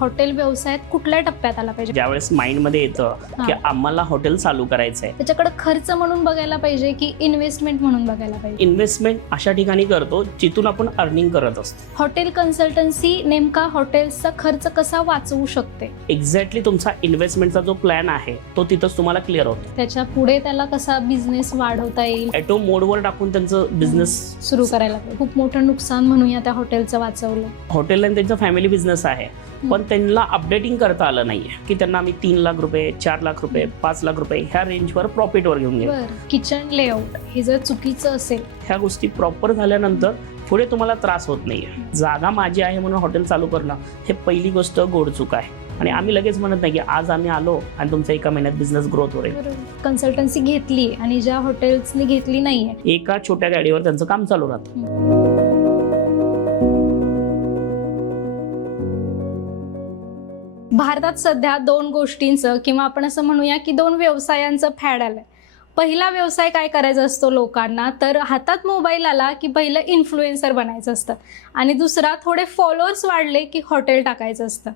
Hotel व्यवसायात कुठल्या टप्प्यात आला पाहिजे? ज्यावेळेस माइंड मध्ये येतं की आम्हाला हॉटेल चालू करायचं आहे, त्याच्याकडे खर्च म्हणून बघायला पाहिजे की इन्व्हेस्टमेंट म्हणून बघायला पाहिजे? इन्व्हेस्टमेंट अशा ठिकाणी करतो जिथून आपण अर्निंग करत असतो. हॉटेल कन्सल्टन्सी नेमका हॉटेल्सचा खर्च कसा वाचवू शकते? एक्झॅक्टली तुमचा इन्व्हेस्टमेंटचा जो प्लॅन आहे तो तिथंच तुम्हाला क्लिअर होतो. त्याच्या पुढे त्याला कसा बिझनेस वाढवता येईल ऑटो मोडवर टाकून त्यांचं बिझनेस सुरू करायला पाहिजे. खूप मोठं नुकसान म्हणूया त्या हॉटेलचं वाचवलं. हॉटेल आणि त्यांचा फॅमिली बिझनेस आहे, पण त्यांना अपडेटिंग करता आलं नाहीये की त्यांना आम्ही 3 लाख रुपये 4 लाख रुपये 5 लाख रुपये ह्या रेंजवर प्रॉफिटवर घेऊन गेलो. किचन लेआउट हे जर चुकीचं असेल, ह्या गोष्टी प्रॉपर झाल्यानंतर पुढे तुम्हाला त्रास होत नाहीये. जागा माझी आहे म्हणून हॉटेल चालू करणं हे पहिली गोष्ट गोड चूक आहे. आणि आम्ही लगेच म्हणत नाही की आज आम्ही आलो आणि तुमचा एका महिन्यात बिझनेस ग्रोथ होईल. कन्सल्टन्सी घेतली आणि ज्या हॉटेल्सनी घेतली नाहीये, एका छोट्या गाडीवर त्यांचं काम चालू राहतं. भारतात सध्या 2 गोष्टींचं किंवा आपण असं म्हणूया की 2 व्यवसायांचं फॅड आलंय. पहिला व्यवसाय काय करायचा असतो लोकांना, तर हातात मोबाईल आला की पहिलं इन्फ्लुएन्सर बनायचं असतं आणि दुसरा थोडे फॉलोअर्स वाढले की हॉटेल टाकायचं असतं.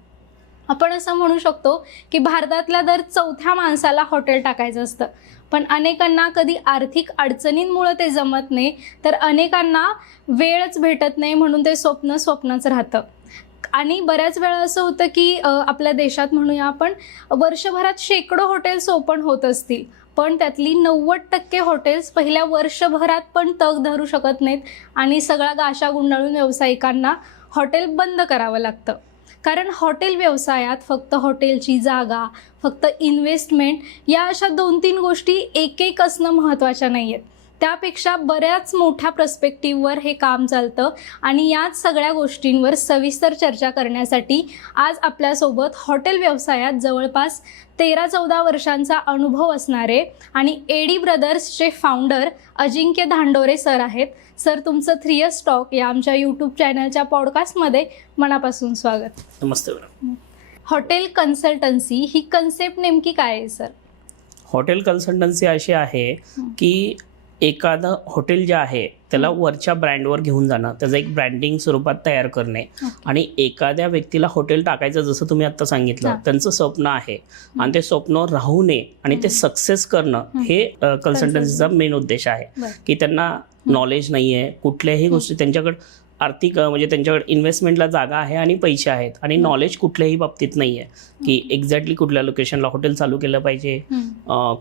आपण असं म्हणू शकतो की भारतातल्या दर 4थ्या माणसाला हॉटेल टाकायचं असतं. पण अनेकांना कधी आर्थिक अडचणींमुळे ते जमत नाही, तर अनेकांना वेळच भेटत नाही म्हणून ते स्वप्नच राहतं. आणि बऱ्याच वेळा असं होतं की आपल्या देशात म्हणूया आपण वर्षभरात शेकडो हॉटेल्स ओपन होत असतील, पण त्यातली 90% हॉटेल्स पहिल्या वर्षभरात पण तग धरू शकत नाहीत आणि सगळा गाशा गुंडाळून व्यावसायिकांना हॉटेल बंद करावं लागतं. कारण हॉटेल व्यवसायात फक्त हॉटेलची जागा, फक्त इन्व्हेस्टमेंट या अशा 2-3 गोष्टी एक असणं महत्त्वाच्या नाही आहेत. त्यापेक्षा बऱ्याच मोठ्या पर्स्पेक्टिव्हवर हे काम चालतं आणि याच सगळ्या गोष्टींवर सविस्तर चर्चा करण्यासाठी आज आपल्यासोबत हॉटेल व्यवसायात जवळपास 13-14 वर्षांचा अनुभव असणारे आणि एडी ब्रदर्सचे फाउंडर अजिंक्य धांडोरे सर आहेत. सर, तुमचं 3S टॉक या आमच्या यूट्यूब चॅनलच्या पॉडकास्टमध्ये मनापासून स्वागत. नमस्ते. हॉटेल कन्सल्टन्सी ही कन्सेप्ट नेमकी काय आहे सर? हॉटेल कन्सल्टन्सी अशी आहे की एखादं हॉटेल जे आहे त्याला वरच्या ब्रँडवर घेऊन जाणं, त्याचं एक ब्रँडिंग स्वरूपात तयार करणे आणि एखाद्या व्यक्तीला हॉटेल टाकायचं, जसं तुम्ही आता सांगितलं, त्यांचं स्वप्न आहे आणि ते स्वप्न राहू नये आणि ते सक्सेस करणं हे कन्सल्टन्सीचा मेन उद्देश आहे. की त्यांना नॉलेज नाही आहे कुठल्याही गोष्टी, त्यांच्याकडे आर्थिक म्हणजे त्यांच्याकडे इन्व्हेस्टमेंटला जागा आहे आणि पैसे आहेत आणि नॉलेज कुठल्याही बाबतीत नाही आहे की एक्झॅक्टली कुठल्या लोकेशनला हॉटेल चालू केलं पाहिजे,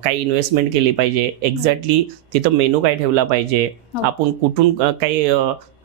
काही इन्व्हेस्टमेंट केली पाहिजे, एक्झॅक्टली तिथं मेनू काय ठेवला पाहिजे, आपण कुठून काही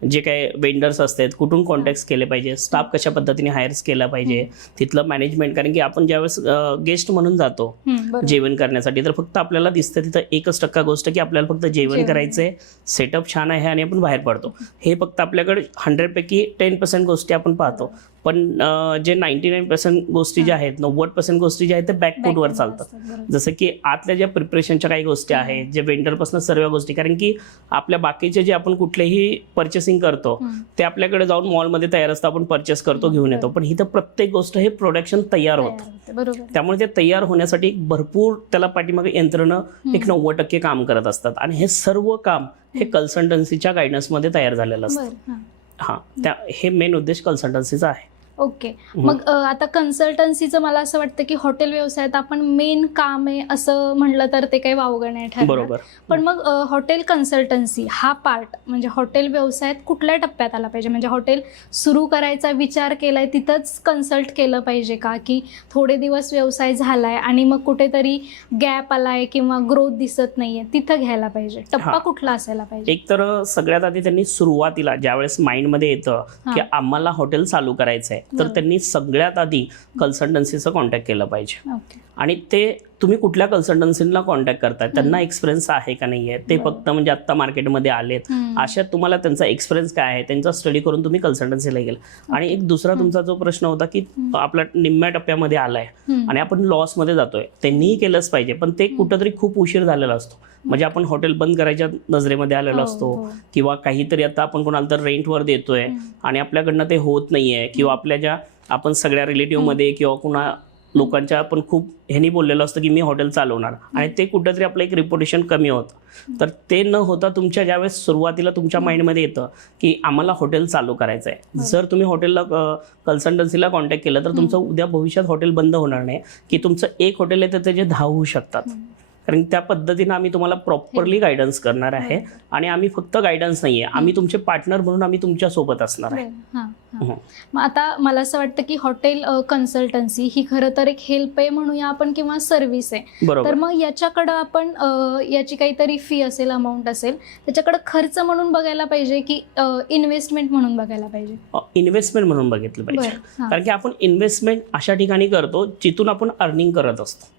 जे काही वेंडर्स असतात कुठून कॉन्टॅक्ट्स केले पाहिजे, स्टाफ कशा पद्धतीने हायर्स केला पाहिजे, तिथलं मॅनेजमेंट. कारण की आपण ज्यावेळेस गेस्ट म्हणून जातो जेवण करण्यासाठी, तर फक्त आपल्याला दिसतं तिथं 1% गोष्ट की आपल्याला फक्त जेवण करायचंय, सेटअप छान आहे आणि आपण बाहेर पडतो. हे फक्त आपल्याकडे 100 पैकी 10% गोष्टी आपण पाहतो. पण जे 99% गोष्टी ज्या आहेत, 90% गोष्टी ज्या आहेत ते बॅकफूटवर चालतात. जसं की आतल्या ज्या प्रिपरेशनच्या काही गोष्टी आहेत, जे वेंडरपासून सर्व गोष्टी, कारण की आपल्या बाकीचे जे आपण कुठलेही परचेसिंग करतो ते आपल्याकडे जाऊन मॉलमध्ये तयार असतं, आपण परचेस करतो, घेऊन येतो. पण इथं प्रत्येक गोष्ट हे प्रोडक्शन तयार होतं. त्यामुळे ते तयार होण्यासाठी भरपूर त्याला पाठीमागे यंत्रणं एक 90% काम करत असतात आणि हे सर्व काम हे कन्सल्टन्सीच्या गायडन्समध्ये तयार झालेलं असतं. हे मेन उद्देश कन्सल्टन्सीचा आहे. ओके. मग आता कन्सल्टन्सीचं मला असं वाटतं की हॉटेल व्यवसायात आपण मेन काम आहे असं म्हटलं तर ते काही वावगं नाही ठरणार. बरोबर. पण मग हॉटेल कन्सल्टन्सी हा पार्ट म्हणजे हॉटेल व्यवसायात कुठल्या टप्प्यात आला पाहिजे? म्हणजे हॉटेल सुरू करायचा विचार केलाय तिथंच कन्सल्ट केलं पाहिजे का, की थोडे दिवस व्यवसाय झालाय आणि मग कुठेतरी गॅप आलाय किंवा ग्रोथ दिसत नाहीये तिथं घ्यायला पाहिजे? टप्पा कुठला असायला पाहिजे? एक तर सगळ्यात आधी त्यांनी सुरुवातीला ज्यावेळेस माइंडमध्ये येतं की आम्हाला हॉटेल चालू करायचं आहे, तर त्यांनी सगळ्यात आधी कन्सल्टन्सीचं कॉन्टॅक्ट केलं पाहिजे. आणि ते तुम्ही कुठल्या कन्सल्टन्सीला कॉन्टॅक्ट करताय, त्यांना एक्सपिरियन्स आहे का नाही आहे, ते फक्त म्हणजे आत्ता मार्केटमध्ये आलेत अशा तुम्हाला त्यांचा एक्सपिरियन्स काय आहे त्यांचा स्टडी करून तुम्ही कन्सल्टन्सीला गेल. आणि एक दुसरा तुमचा जो प्रश्न होता की आपला निम्म्या टप्प्यामध्ये आलाय आणि आपण लॉसमध्ये जातोय, त्यांनीही केलंच पाहिजे, पण ते कुठंतरी खूप उशीर झालेला असतो. म्हणजे आपण हॉटेल बंद करायच्या नजरेमध्ये आलेलो असतो किंवा काहीतरी आता आपण कोणाला तर रेंटवर देतोय आणि आपल्याकडनं ते होत नाहीये, किंवा आपल्या ज्या आपण सगळ्या रिलेटिव्ह मध्ये किंवा कुणा लोकांच्या आपण खूप ह्यांनी बोललेलं असतं की मी हॉटेल चालवणार आणि ते कुठंतरी आपलं एक रिपोर्टेशन कमी होतं. तर ते न होता तुमच्या ज्यावेळेस सुरुवातीला तुमच्या माइंडमध्ये येतं की आम्हाला हॉटेल चालू करायचं आहे, जर तुम्ही हॉटेलला कन्सल्टन्सीला कॉन्टॅक्ट केलं तर तुमचं उद्या भविष्यात हॉटेल बंद होणार नाही, की तुमचं एक हॉटेल आहे तर त्याचे 10 होऊ शकतात. कारण त्या पद्धतीनं आम्ही तुम्हाला प्रॉपरली गायडन्स करणार आहे आणि आम्ही फक्त गायडन्स नाही आहे, आम्ही तुमचे पार्टनर म्हणून आम्ही तुमच्या सोबत असणार आहे. मग आता मला असं वाटतं की हॉटेल कन्सल्टन्सी ही खरं तर एक हेल्प आहे म्हणूया आपण किंवा सर्व्हिस आहे. बरोबर. तर मग याच्याकडं आपण याची काहीतरी फी असेल, अमाऊंट असेल, त्याच्याकडे खर्च म्हणून बघायला पाहिजे की इन्व्हेस्टमेंट म्हणून बघायला पाहिजे? इन्व्हेस्टमेंट म्हणून बघितलं पाहिजे. कारण की आपण इन्व्हेस्टमेंट अशा ठिकाणी करतो जिथून आपण अर्निंग करत असतो.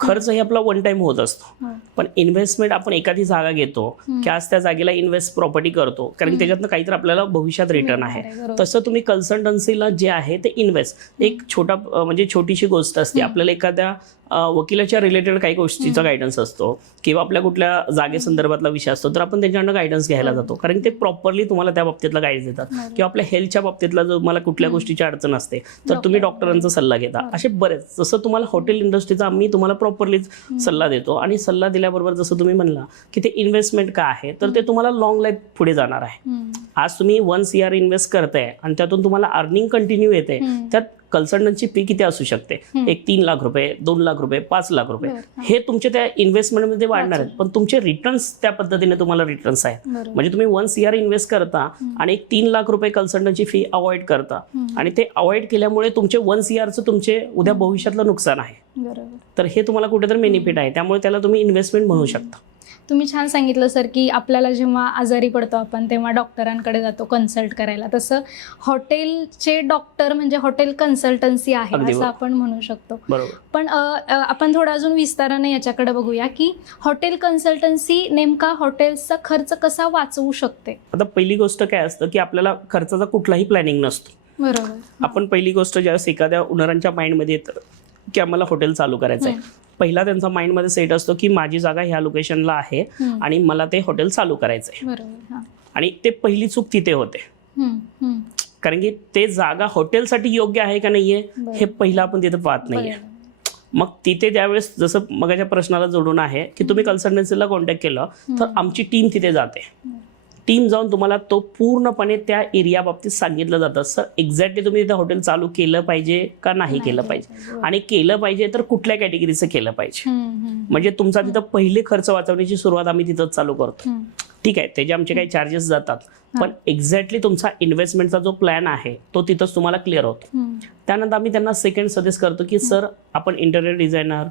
खर्च हे आपला वन टाइम होत असतो, पण इन्व्हेस्टमेंट आपण एखादी जागा घेतो की आज त्या जागेला इन्व्हेस्ट प्रॉपर्टी करतो, कारण त्याच्यातनं काहीतरी आपल्याला भविष्यात रिटर्न आहे. तसं तुम्ही कन्सल्टन्सीला जे आहे ते इन्व्हेस्ट एक छोटा म्हणजे छोटीशी गोष्ट असते. आपल्याला एखाद्या वकिलाच्या रिलेटेड काही गोष्टीचा गायडन्स असतो किंवा आपल्या कुठल्या जागेसंदर्भातला विषय असतो, तर आपण त्यांच्याकडनं गायडन्स घ्यायला जातो, कारण ते प्रॉपरली तुम्हाला त्या बाबतीतला गाईड देतात. किंवा आपल्या हेल्थच्या बाबतीतला जर तुम्हाला कुठल्या गोष्टीची अडचण असते तर तुम्ही डॉक्टरांचा सल्ला घेता. असे बरेच, जसं तुम्हाला हॉटेल इंडस्ट्रीचा आम्ही तुम्हाला प्रॉपरली सल्ला देतो आणि सल्ला दिल्याबरोबर जसं तुम्ही म्हणला की ते इन्व्हेस्टमेंट काय आहे, तर ते तुम्हाला लॉंग लाईफ पुढे जाणार आहे. आज तुम्ही 1 CR इन्व्हेस्ट करताय आणि त्यातून तुम्हाला अर्निंग कंटिन्यू येते, त्यात कन्सल्टन्टची फी किती असू शकते, एक 3 लाख रुपये, 2 लाख रुपये, 5 लाख रुपये, हे तुमच्या त्या इन्व्हेस्टमेंटमध्ये वाढणार आहेत. पण तुमचे रिटर्न्स त्या पद्धतीने तुम्हाला रिटर्न्स आहेत. म्हणजे तुम्ही 1 CR इन्व्हेस्ट करता आणि एक 3 लाख रुपये कन्सल्टन्टची फी अवॉइड करता आणि ते अवॉइड केल्यामुळे तुमचे 1 CRचं तुमचे उद्या भविष्यातलं नुकसान आहे. तर हे तुम्हाला कुठेतरी बेनिफिट आहे, त्यामुळे त्याला तुम्ही इन्व्हेस्टमेंट म्हणू शकता. तुम्ही छान सांगितलं सर की आपल्याला जेव्हा आजारी पडतो आपण तेव्हा डॉक्टरांकडे जातो कन्सल्ट करायला, तसं हॉटेलचे डॉक्टर म्हणजे हॉटेल कन्सल्टन्सी आहे असं आपण म्हणू शकतो. पण आपण थोडं अजून विस्ताराने याच्याकडे बघूया की हॉटेल कन्सल्टन्सी नेमका हॉटेलचा खर्च कसा वाचवू शकते. आता पहिली गोष्ट काय असतं की आपल्याला खर्चाचा कुठलाही प्लॅनिंग नसतो. बरोबर. आपण पहिली गोष्ट ज्यावेळेस एखाद्या ओनरांच्या माइंडमध्ये येतं की आम्हाला हॉटेल चालू करायचं आहे, पहिला त्यांचा माइंडमध्ये सेट असतो की माझी जागा ह्या लोकेशनला आहे आणि मला ते हॉटेल चालू करायचं आहे. आणि ते पहिली चूक तिथे होते, कारण की ते जागा हॉटेलसाठी योग्य आहे का नाहीये हे पहिलं आपण तिथे पाहत नाहीये. मग तिथे त्यावेळेस जसं मगाच्या प्रश्नाला जोडून आहे की तुम्ही कन्सल्टन्सीला कॉन्टॅक्ट केलं तर आमची टीम तिथे जाते. टीम जाऊन तुम्हाला तो पूर्णपणे त्या एरिया बाबतीत सांगितलं जातं, सर एक्झॅक्टली तुम्ही तिथे हॉटेल चालू केलं पाहिजे का नाही केलं पाहिजे, आणि केलं पाहिजे तर कुठल्या कॅटेगरीचं केलं पाहिजे. म्हणजे तुमचा तिथं पहिले खर्च वाचवण्याची सुरुवात आम्ही तिथंच चालू करतो. ठीक आहे, त्याचे आमचे काही चार्जेस जातात, पण एक्झॅक्टली तुमचा इन्व्हेस्टमेंटचा जो प्लॅन आहे तो तिथंच तुम्हाला क्लिअर होतो. त्यानंतर आम्ही त्यांना सेकंड सजेस्ट करतो की सर आपण इंटेरियर डिझायनर,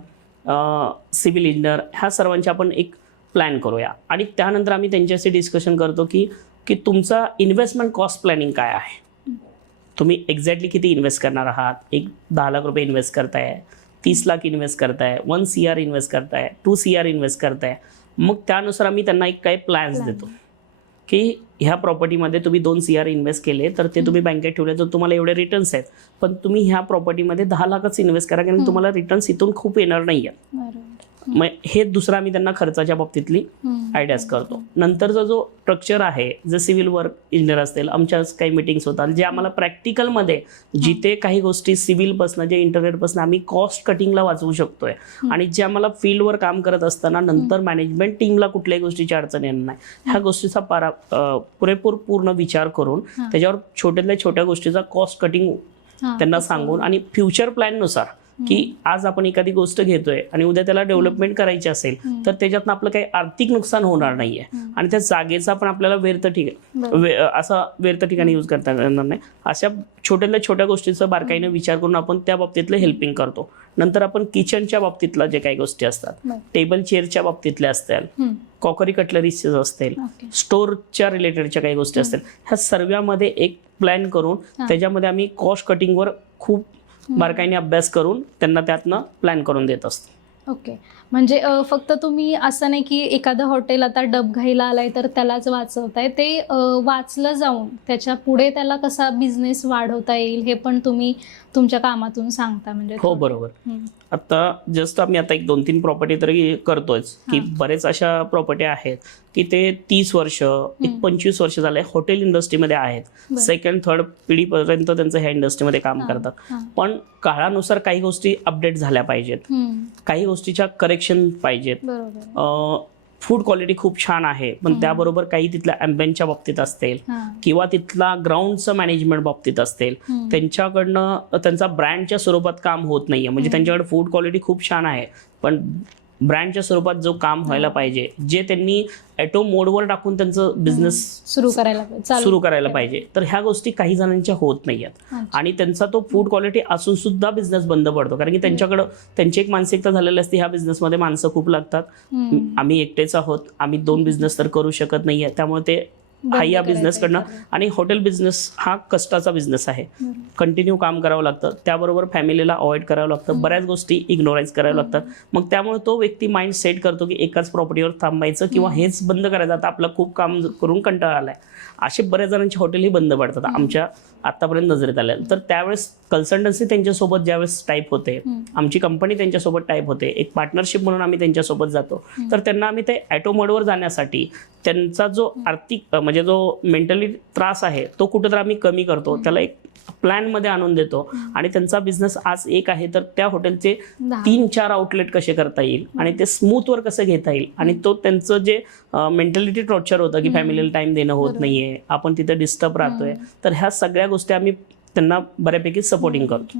सिव्हिल इंजिनियर ह्या सर्वांची आपण एक प्लॅन करूया. आणि त्यानंतर आम्ही त्यांच्याशी डिस्कशन करतो की तुमचा इन्व्हेस्टमेंट कॉस्ट प्लॅनिंग काय आहे, तुम्ही एक्झॅक्टली किती इन्व्हेस्ट करणार आहात. एक 10 लाख रुपये इन्व्हेस्ट करताय, 30 लाख इन्व्हेस्ट करताय, 1 CR इन्व्हेस्ट करताय, 2 CR इन्व्हेस्ट करताय. मग त्यानुसार आम्ही त्यांना एक काही प्लॅन्स देतो की ह्या प्रॉपर्टीमध्ये तुम्ही 2 CR इन्व्हेस्ट केले तर ते तुम्ही बँकेत ठेवले तर तुम्हाला एवढे रिटर्न्स आहेत, पण तुम्ही ह्या प्रॉपर्टीमध्ये 10 लाखच इन्व्हेस्ट करा, कारण तुम्हाला रिटर्न्स इथून खूप येणार नाही आहे. मग हे दुसरं आम्ही त्यांना खर्चाच्या बाबतीतली आयडियाज करतो. नंतरचा जो स्ट्रक्चर आहे, जे सिव्हिल वर्क इंजिनियर असतील, आमच्याच काही मीटिंग्स होतात जे आम्हाला प्रॅक्टिकलमध्ये जिथे काही गोष्टी सिव्हिलपासून जे इंटरनेटपासून आम्ही कॉस्ट कटिंगला वाचवू शकतोय आणि जे आम्हाला फील्डवर काम करत असताना नंतर मॅनेजमेंट टीमला कुठल्याही गोष्टीची अडचण येणार नाही, ह्या गोष्टीचा पुरेपूर पूर्ण विचार करून त्याच्यावर छोट्यातल्या छोट्या गोष्टीचा कॉस्ट कटिंग त्यांना सांगून आणि फ्युचर प्लॅननुसार की आज आपण एखादी गोष्ट घेतोय आणि उद्या त्याला डेव्हलपमेंट करायची असेल तर त्याच्यातनं आपलं काही आर्थिक नुकसान होणार नाहीये आणि त्या जागेचा पण आपल्याला व्यर्थ ठिकाणी यूज करता येणार नाही. अशा छोट्यातल्या छोट्या गोष्टीचा बारकाईने विचार करून आपण त्या बाबतीतलं हेल्पिंग करतो. नंतर आपण किचनच्या बाबतीतला जे काही गोष्टी असतात, टेबल चेअरच्या बाबतीतल्या असतील, कॉकरी कटलरीज असतील, स्टोअरच्या रिलेटेडच्या काही गोष्टी असतील, ह्या सर्वांमध्ये एक प्लॅन करून त्याच्यामध्ये आम्ही कॉस्ट कटिंगवर खूप बारकाईने अभ्यास करून त्यांना त्यातनं प्लॅन करून देत असतो. ओके. म्हणजे फक्त तुम्ही असं नाही की एखादं हॉटेल आता डबघाईला आलाय तर त्यालाच वाचवताय, ते वाचलं जाऊन त्याच्या पुढे त्याला कसा बिझनेस वाढवता येईल हे पण तुम्ही तुमच्या कामातून सांगता म्हणजे हो बरोबर. आता जस्ट आम्ही आता एक 2-3 प्रॉपर्टी तरी करतोयच की बरेच अशा प्रॉपर्टी आहेत की ते 30 वर्ष 25 वर्ष झाले हॉटेल इंडस्ट्रीमध्ये आहेत, सेकंड थर्ड पिढीपर्यंत त्यांचं ह्या इंडस्ट्रीमध्ये काम करतात. पण काळानुसार काही गोष्टी अपडेट झाल्या पाहिजेत, काही गोष्टीच्या करेक्शन पाहिजेत. फूड क्वालिटी खूप छान आहे पण त्याबरोबर काही तिथल्या अँबियन्सच्या बाबतीत असतील किंवा तिथला ग्राउंडचं मॅनेजमेंट बाबतीत असतील, त्यांच्याकडनं त्यांचा ब्रँडच्या स्वरूपात काम होत नाहीये. म्हणजे त्यांच्याकडे फूड क्वालिटी खूप छान आहे पण ब्रँडच्या स्वरूपात जो काम व्हायला पाहिजे, जे त्यांनी ॲटो मोडवर टाकून त्यांचं बिझनेस सुरू करायला पाहिजे, तर ह्या गोष्टी काही जणांच्या होत नाहीयेत. आणि त्यांचा तो फूड क्वालिटी असून सुद्धा बिझनेस बंद पडतो कारण की त्यांच्याकडं त्यांची एक मानसिकता झालेली असते, ह्या बिझनेसमध्ये माणसं खूप लागतात, आम्ही एकटेच आहोत, आम्ही 2 बिझनेस तर करू शकत नाहीये, त्यामुळे ते या बिझनेस कडनं. आणि हॉटेल बिझनेस हा कष्टाचा बिझनेस आहे, कंटिन्यू काम करावं लागतं, त्याबरोबर फॅमिलीला अवॉइड करावं लागतं, बऱ्याच गोष्टी इग्नोराइज कराव्या लागतात. मग त्यामुळे तो व्यक्ती माइंड सेट करतो की एकाच प्रॉपर्टीवर थांबायचं किंवा हेच बंद करायचं, आता आपलं खूप काम करून कंटाळा आलाय. असे बऱ्याच जणांची हॉटेलही बंद पडतात आमच्या आतापर्यंत नजरेत आल्या. तर त्यावेळेस कन्सल्टन्सी त्यांच्यासोबत ज्यावेळेस टाईप होते, आमची कंपनी त्यांच्यासोबत टाईप होते, एक पार्टनरशिप म्हणून आम्ही त्यांच्यासोबत जातो, तर त्यांना आम्ही ते ॲटो मोडवर जाण्यासाठी त्यांचा जो आर्थिक म्हणजे जो मेंटली त्रास आहे तो कुठेतरी आम्ही कमी करतो, त्याला एक प्लॅनमध्ये आणून देतो. आणि त्यांचा बिझनेस आज एक आहे तर त्या हॉटेलचे 3-4 आउटलेट कसे करता येईल आणि ते स्मूथवर कसं घेता येईल. आणि तो त्यांचं जे मेंटॅलिटी टॉर्चर होतं की फॅमिलीला टाइम देणं होत नाहीये, आपण तिथे डिस्टर्ब राहतोय, तर ह्या सगळ्या गोष्टी आम्ही त्यांना बऱ्यापैकी सपोर्टिंग करतो.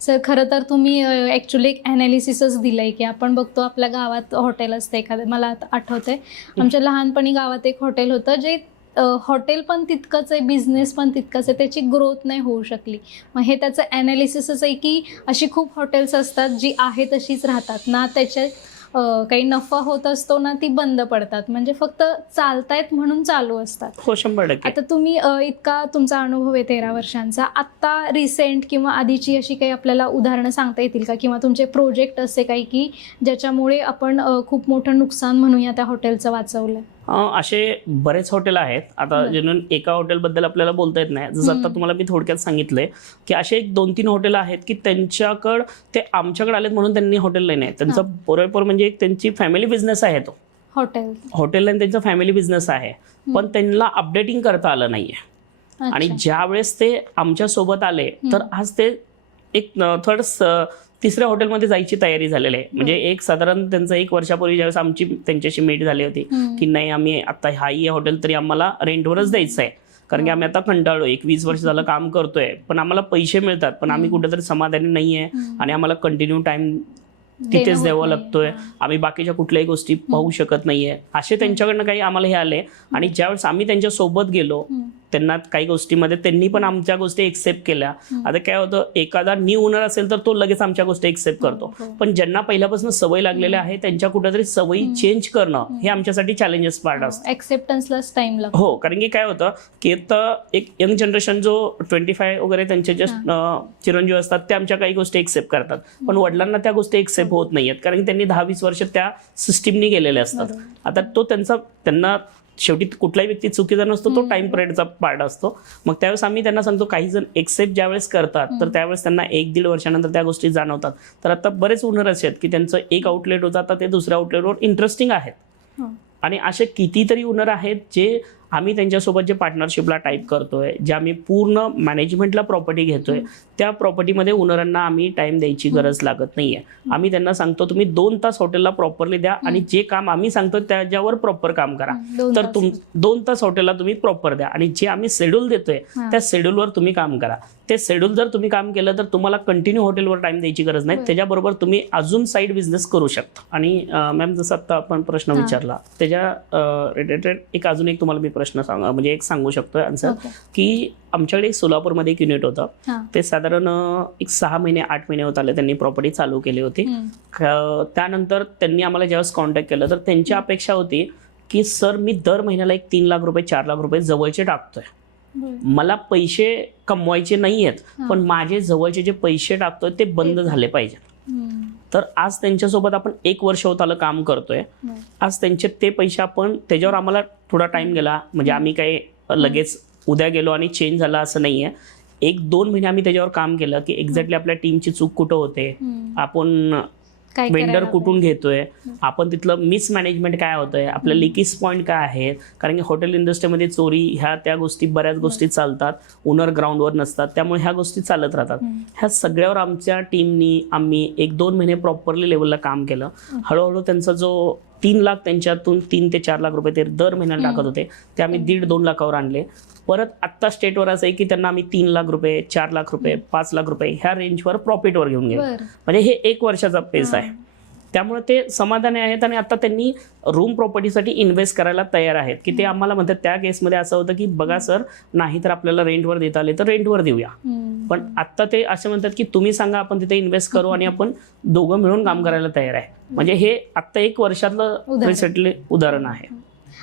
सर खरं तर तुम्ही ॲक्च्युली एक ॲनालिसिसच दिलं आहे की आपण बघतो आपल्या गावात हॉटेल असतं एखादं. मला आता आठवतंय आमच्या लहानपणी गावात एक हॉटेल होतं, जे हॉटेल पण तितकंच आहे, बिझनेस पण तितकंच आहे, त्याची ग्रोथ नाही होऊ शकली. मग हे त्याचं ॲनालिसिसच आहे की अशी खूप हॉटेल्स असतात जी आहे तशीच राहतात ना, त्याच्या काही नफा होत असतो ना ती बंद पडतात, म्हणजे फक्त चालतायत म्हणून चालू असतात. हो 100%. आता तुम्ही इतका तुमचा अनुभव आहे 13 वर्षांचा, आत्ता रिसेंट किंवा आधीची अशी काही आपल्याला उदाहरणं सांगता येतील का, किंवा तुमचे प्रोजेक्ट असे काही की ज्याच्यामुळे आपण खूप मोठं नुकसान म्हणूया त्या हॉटेलचं वाचवलं? असे बरेच हॉटेल आहेत. आता जेणून एका हॉटेलबद्दल आपल्याला बोलता येत नाही, जसं आता तुम्हाला मी थोडक्यात सांगितलंय की असे एक 2-3 हॉटेल आहेत की त्यांच्याकडं ते आमच्याकडे आलेत म्हणून त्यांनी हॉटेल नाही, त्यांचा पुरेपूर म्हणजे एक त्यांची फॅमिली बिझनेस आहे, तो हॉटेल आणि त्यांचा फॅमिली बिझनेस आहे, पण त्यांना अपडेटिंग करता आलं नाहीये. आणि ज्या वेळेस ते आमच्या सोबत आले तर आज ते एक तिसऱ्या हॉटेलमध्ये जायची तयारी झालेली आहे. म्हणजे एक साधारण त्यांचं 1 वर्षापूर्वी ज्यावेळेस आमची त्यांच्याशी मीट झाली होती की नाही आम्ही आता हाही हॉटेल तरी आम्हाला रेंटवरच द्यायचं आहे, कारण की आम्ही आता कंटाळलो, 20 वर्ष झालं काम करतोय पण आम्हाला पैसे मिळतात पण आम्ही कुठेतरी समाधानी नाहीये आणि आम्हाला कंटिन्यू टाइम तिथेच द्यावं लागतोय, आम्ही बाकीच्या कुठल्याही गोष्टी पाहू शकत नाहीये. असे त्यांच्याकडनं काही आम्हाला हे आले. आणि ज्यावेळेस आम्ही त्यांच्या सोबत गेलो त्यांना काही गोष्टीमध्ये त्यांनी पण आमच्या गोष्टी एक्सेप्ट केल्या. आता काय होतं, एखादा न्यू ओनर असेल तर तो लगेच आमच्या गोष्टी एक्सेप्ट करतो, पण ज्यांना पहिल्यापासून सवय लागलेल्या आहे त्यांच्या कुठेतरी सवयी चेंज करणं हे आमच्यासाठी चॅलेंजेस पार्ट असतं. एक्सेप्टन्सलाच टाइम लागतो. हो, कारण की काय होतं की आता एक यंग जनरेशन जो 25 वगैरे त्यांचे जे चिरंजीव असतात ते आमच्या काही गोष्टी एक्सेप्ट करतात, पण वडिलांना त्या गोष्टी एक्सेप्ट होत नाहीयेत कारण की त्यांनी 10-20 वर्ष त्या सिस्टीमनी गेलेले असतात. आता तो त्यांना शेवटी कुठलाही व्यक्ती चुकीचा नसतो, तो टाइम पिरियडचा पार्ट असतो. मग त्यावेळेस आम्ही त्यांना सांगतो, काही जण एक्सेप्ट ज्यावेळेस करतात तर त्यावेळेस त्यांना 1-1.5 वर्षानंतर त्या गोष्टी जाणवतात. तर आता बरेच ओनर असे आहेत की त्यांचं एक आउटलेट होतं, आता ते दुसऱ्या आउटलेटवर इंटरेस्टिंग आहेत. आणि असे कितीतरी ओनर आहेत जे आम्ही त्यांच्यासोबत जे पार्टनरशिपला टाईप करतोय, जे आम्ही पूर्ण मॅनेजमेंटला प्रॉपर्टी घेतोय, त्या प्रॉपर्टीमध्ये ओनरांना आम्ही टाइम द्यायची गरज लागत नाहीये. आम्ही त्यांना सांगतो तुम्ही 2 तास हॉटेलला प्रॉपरली द्या आणि जे काम आम्ही सांगतो त्याच्यावर प्रॉपर काम करा. तर 2 तास हॉटेलला तुम्ही प्रॉपर द्या आणि जे आम्ही शेड्यूल देतोय त्या शेड्यूलवर तुम्ही काम करा. ते शेड्यूल जर तुम्ही काम केलं तर तुम्हाला कंटिन्यू हॉटेलवर टाइम द्यायची गरज नाही, त्याच्याबरोबर तुम्ही अजून साईड बिझनेस करू शकता. आणि मॅम जसं आता आपण प्रश्न विचारला त्याच्या रिलेटेड अजून एक तुम्हाला मी प्रश्न म्हणजे एक सांगू शकतोय आन्सर, की आमच्याकडे एक सोलापूरमध्ये एक युनिट होतं, ते साधारण एक 6 महिने 8 महिने होत आले त्यांनी प्रॉपर्टी चालू केली होती. त्यानंतर त्यांनी आम्हाला ज्यावेळेस कॉन्टॅक्ट केलं तर त्यांची अपेक्षा होती की सर मी दर महिन्याला एक 3 लाख रुपये 4 लाख रुपये जवळचे टाकतोय, मला पैसे कमवायचे नाहीयेत पण माझे जवळचे जे पैसे टाकतोय ते बंद झाले पाहिजे. तर आज त्यांच्यासोबत आपण 1 वर्ष होत आलं काम करतोय. आज त्यांचे ते पैसे आपण त्याच्यावर आम्हाला थोडा टाइम गेला, म्हणजे आम्ही काही लगेच उद्या गेलो आणि चेंज झाला असं नाहीये. 1-2 महिने आम्ही त्याच्यावर काम केलं की एक्झॅक्टली आपल्या टीमची चूक कुठं होते, आपण वेंडर कुठून घेतोय, आपण तिथलं मिसमॅनेजमेंट काय होतंय, आपल्या लिकेज पॉईंट काय आहेत. कारण की हॉटेल इंडस्ट्रीमध्ये चोरी ह्या त्या गोष्टी बऱ्याच गोष्टी चालतात, ओनर ग्राउंडवर नसतात, त्यामुळे ह्या गोष्टी चालत राहतात. ह्या सगळ्यावर आमच्या टीमनी आम्ही 1-2 महिने प्रॉपरली लेवलला काम केलं. हळूहळू त्यांचा जो 3 लाख त्यांच्यातून 3 ते 4 लाख रुपये ते दर महिन्याला टाकत होते ते आम्ही 1.5-2 लाखावर आणले. परत आत्ता स्टेटवर असं आहे की त्यांना आम्ही 3 लाख रुपये, 4 लाख रुपये, 5 लाख रुपये ह्या रेंजवर प्रॉफिटवर घेऊन गेलो. म्हणजे हे 1 वर्षाचा पेस आहे. त्यामुळे ते समाधानी आहेत आणि आता त्यांनी रूम प्रॉपर्टीसाठी इन्व्हेस्ट करायला तयार आहेत. की ते आम्हाला म्हणतात, त्या केसमध्ये असं होतं की बघा सर, नाही तर आपल्याला रेंटवर देता आले तर रेंटवर देऊया. पण आता ते असे म्हणतात की तुम्ही सांगा, आपण तिथे इन्व्हेस्ट करू आणि आपण दोघं मिळून काम करायला तयार आहे. म्हणजे हे आता 1 वर्षातलं रिसेंटली उदाहरण आहे.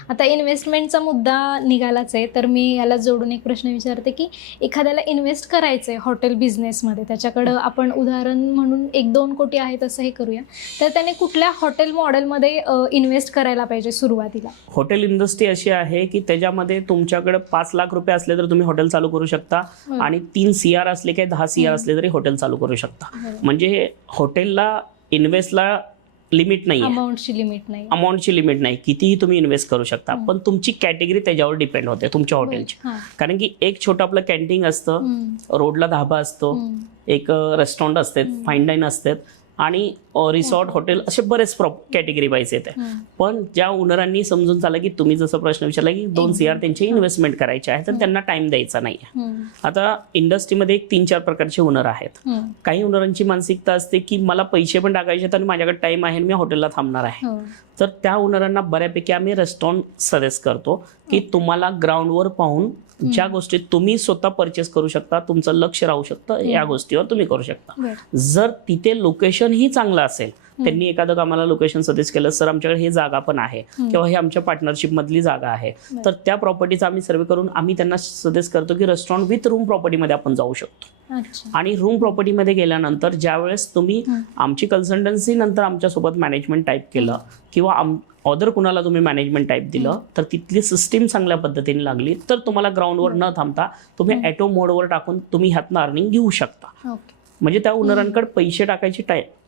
आता इन्व्हेस्टमेंटचा मुद्दा निघालाच आहे, तर मी याला जोडून एक प्रश्न विचारते की एखाद्याला इन्व्हेस्ट करायचं आहे हॉटेल बिझनेसमध्ये, त्याच्याकडं आपण उदाहरण म्हणून 1-2 कोटी आहेत असं हे करूया, तर त्याने कुठल्या हॉटेल मॉडेलमध्ये इन्व्हेस्ट करायला पाहिजे सुरुवातीला? हॉटेल इंडस्ट्री अशी आहे की त्याच्यामध्ये तुमच्याकडे 5 लाख रुपये असले तर तुम्ही हॉटेल चालू करू शकता आणि 3 CR असले काही 10 CR असले तरी हॉटेल चालू करू शकता. म्हणजे हॉटेलला इन्व्हेस्टला लिमिट नाही, अमाऊंटची लिमिट नाही, कितीही तुम्ही इन्व्हेस्ट करू शकता. पण तुमची कॅटेगरी त्याच्यावर डिपेंड होते तुमच्या हॉटेलची. कारण की एक छोटं आपलं कॅन्टीन असतं, रोडला धाबा असतो, एक रेस्टॉरंट असते, फाईन डाईन असतात आणि रिसॉर्ट, हॉटेल असे बरेच कॅटेगरी वाईज येते. पण ज्या ओनरांनी समजून चाललं की तुम्ही जसं प्रश्न विचारला की 2 CR त्यांची इन्व्हेस्टमेंट करायची आहे, तर त्यांना टाइम द्यायचा नाही. आता इंडस्ट्रीमध्ये एक 3-4 प्रकारचे ओनर आहेत. काही ओनरांची मानसिकता असते की मला पैसे पण टाकायचे आहेत आणि माझ्याकडे टाइम आहे, मी हॉटेलला थांबणार आहे. तर त्या ओनरांना बऱ्यापैकी आम्ही रेस्टॉरंट सजेस्ट करतो की तुम्हाला ग्राउंडवर पाहून ज्या गोष्टी तुम्ही स्वतः परचेस करू शकता, तुमचं लक्ष राहू शकतं, या गोष्टीवर तुम्ही करू शकता. जर तिथे लोकेशन ही चांगलं असेल, त्यांनी एखादं कामाला लोकेशन सजेस्ट केलं, सर आमच्याकडे हे जागा पण आहे किंवा हे आमच्या पार्टनरशिप मधली जागा आहे, तर त्या प्रॉपर्टीचा आम्ही सर्वे करून आम्ही त्यांना सजेस्ट करतो की रेस्टॉरंट विथ रूम प्रॉपर्टीमध्ये आपण जाऊ शकतो. आणि रूम प्रॉपर्टीमध्ये गेल्यानंतर ज्यावेळेस तुम्ही आमची कन्सल्टन्सी नंतर आमच्यासोबत मॅनेजमेंट टाईप केलं किंवा अदर कुणाला तुम्ही मॅनेजमेंट टाईप दिलं, तर तिथली सिस्टीम चांगल्या पद्धतीने लागली, तर तुम्हाला ग्राउंडवर न थांबता तुम्ही ॲटो मोडवर टाकून तुम्ही ह्यातनं अर्निंग घेऊ शकता. म्हणजे त्या ओनरांकडे पैसे टाकायची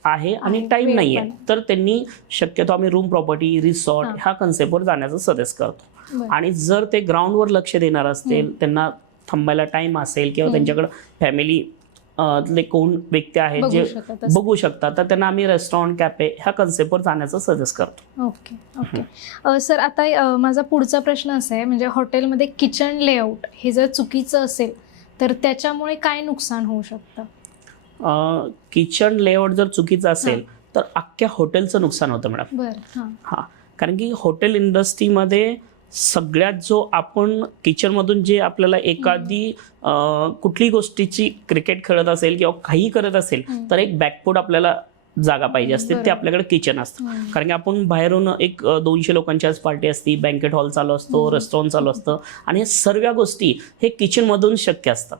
आहे आणि टाइम नाहीये, तर त्यांनी शक्यतो आम्ही रूम प्रॉपर्टी, रिसॉर्ट ह्या कन्सेप्टवर जाण्याचं सजेस्ट करतो. आणि जर ते ग्राउंडवर लक्ष देणार असतील, त्यांना थांबायला टाइम असेल किंवा त्यांच्याकडे फॅमिली कोण व्यक्ती आहेत जे बघू शकतात, तर त्यांना आम्ही रेस्टॉरंट, कॅफे ह्या कन्सेप्टवर जाण्याचं सजेस्ट करतो. ओके सर, आता माझा पुढचा प्रश्न असा आहे, म्हणजे हॉटेलमध्ये किचन लेआउट हे जर चुकीचं असेल तर त्याच्यामुळे काय नुकसान होऊ शकतं? किचन लेआउट जर चुकीचं असेल तर अख्ख्या हॉटेलचं नुकसान होतं मॅडम. हां, कारण की हॉटेल इंडस्ट्रीमध्ये सगळ्यात जो आपण किचनमधून जे आपल्याला एखादी कुठली गोष्टीची क्रिकेट खेळत असेल किंवा काही करत असेल तर एक बॅकफूट आपल्याला जागा पाहिजे असते, ते आपल्याकडे किचन असतं. कारण की आपण बाहेरून एक 200 लोकांची आज पार्टी असते, बँकेट हॉल चालू असतो, रेस्टॉरंट चालू असतं आणि हे सर्व गोष्टी हे किचन मधून शक्य असतात.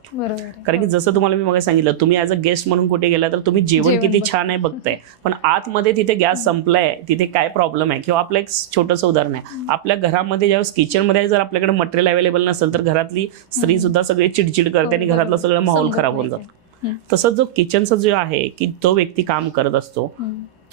कारण की जसं तुम्हाला मी मग सांगितलं, तुम्ही ॲज अ गेस्ट म्हणून कुठे गेला तर तुम्ही जेवण किती छान आहे बघताय, पण आतमध्ये तिथे गॅस संपलाय, तिथे काय प्रॉब्लेम आहे. किंवा आपलं एक छोटंसं उदाहरण आहे, आपल्या घरामध्ये ज्यावेळेस किचनमध्ये जर आपल्याकडे मटेरियल अवेलेबल नसेल तर घरातली स्त्री सुद्धा सगळी चिडचिड करते आणि घरातलं सगळं माहोल खराब होऊन जातो. तसंच जो किचनचा जो आहे की तो व्यक्ती काम करत असतो,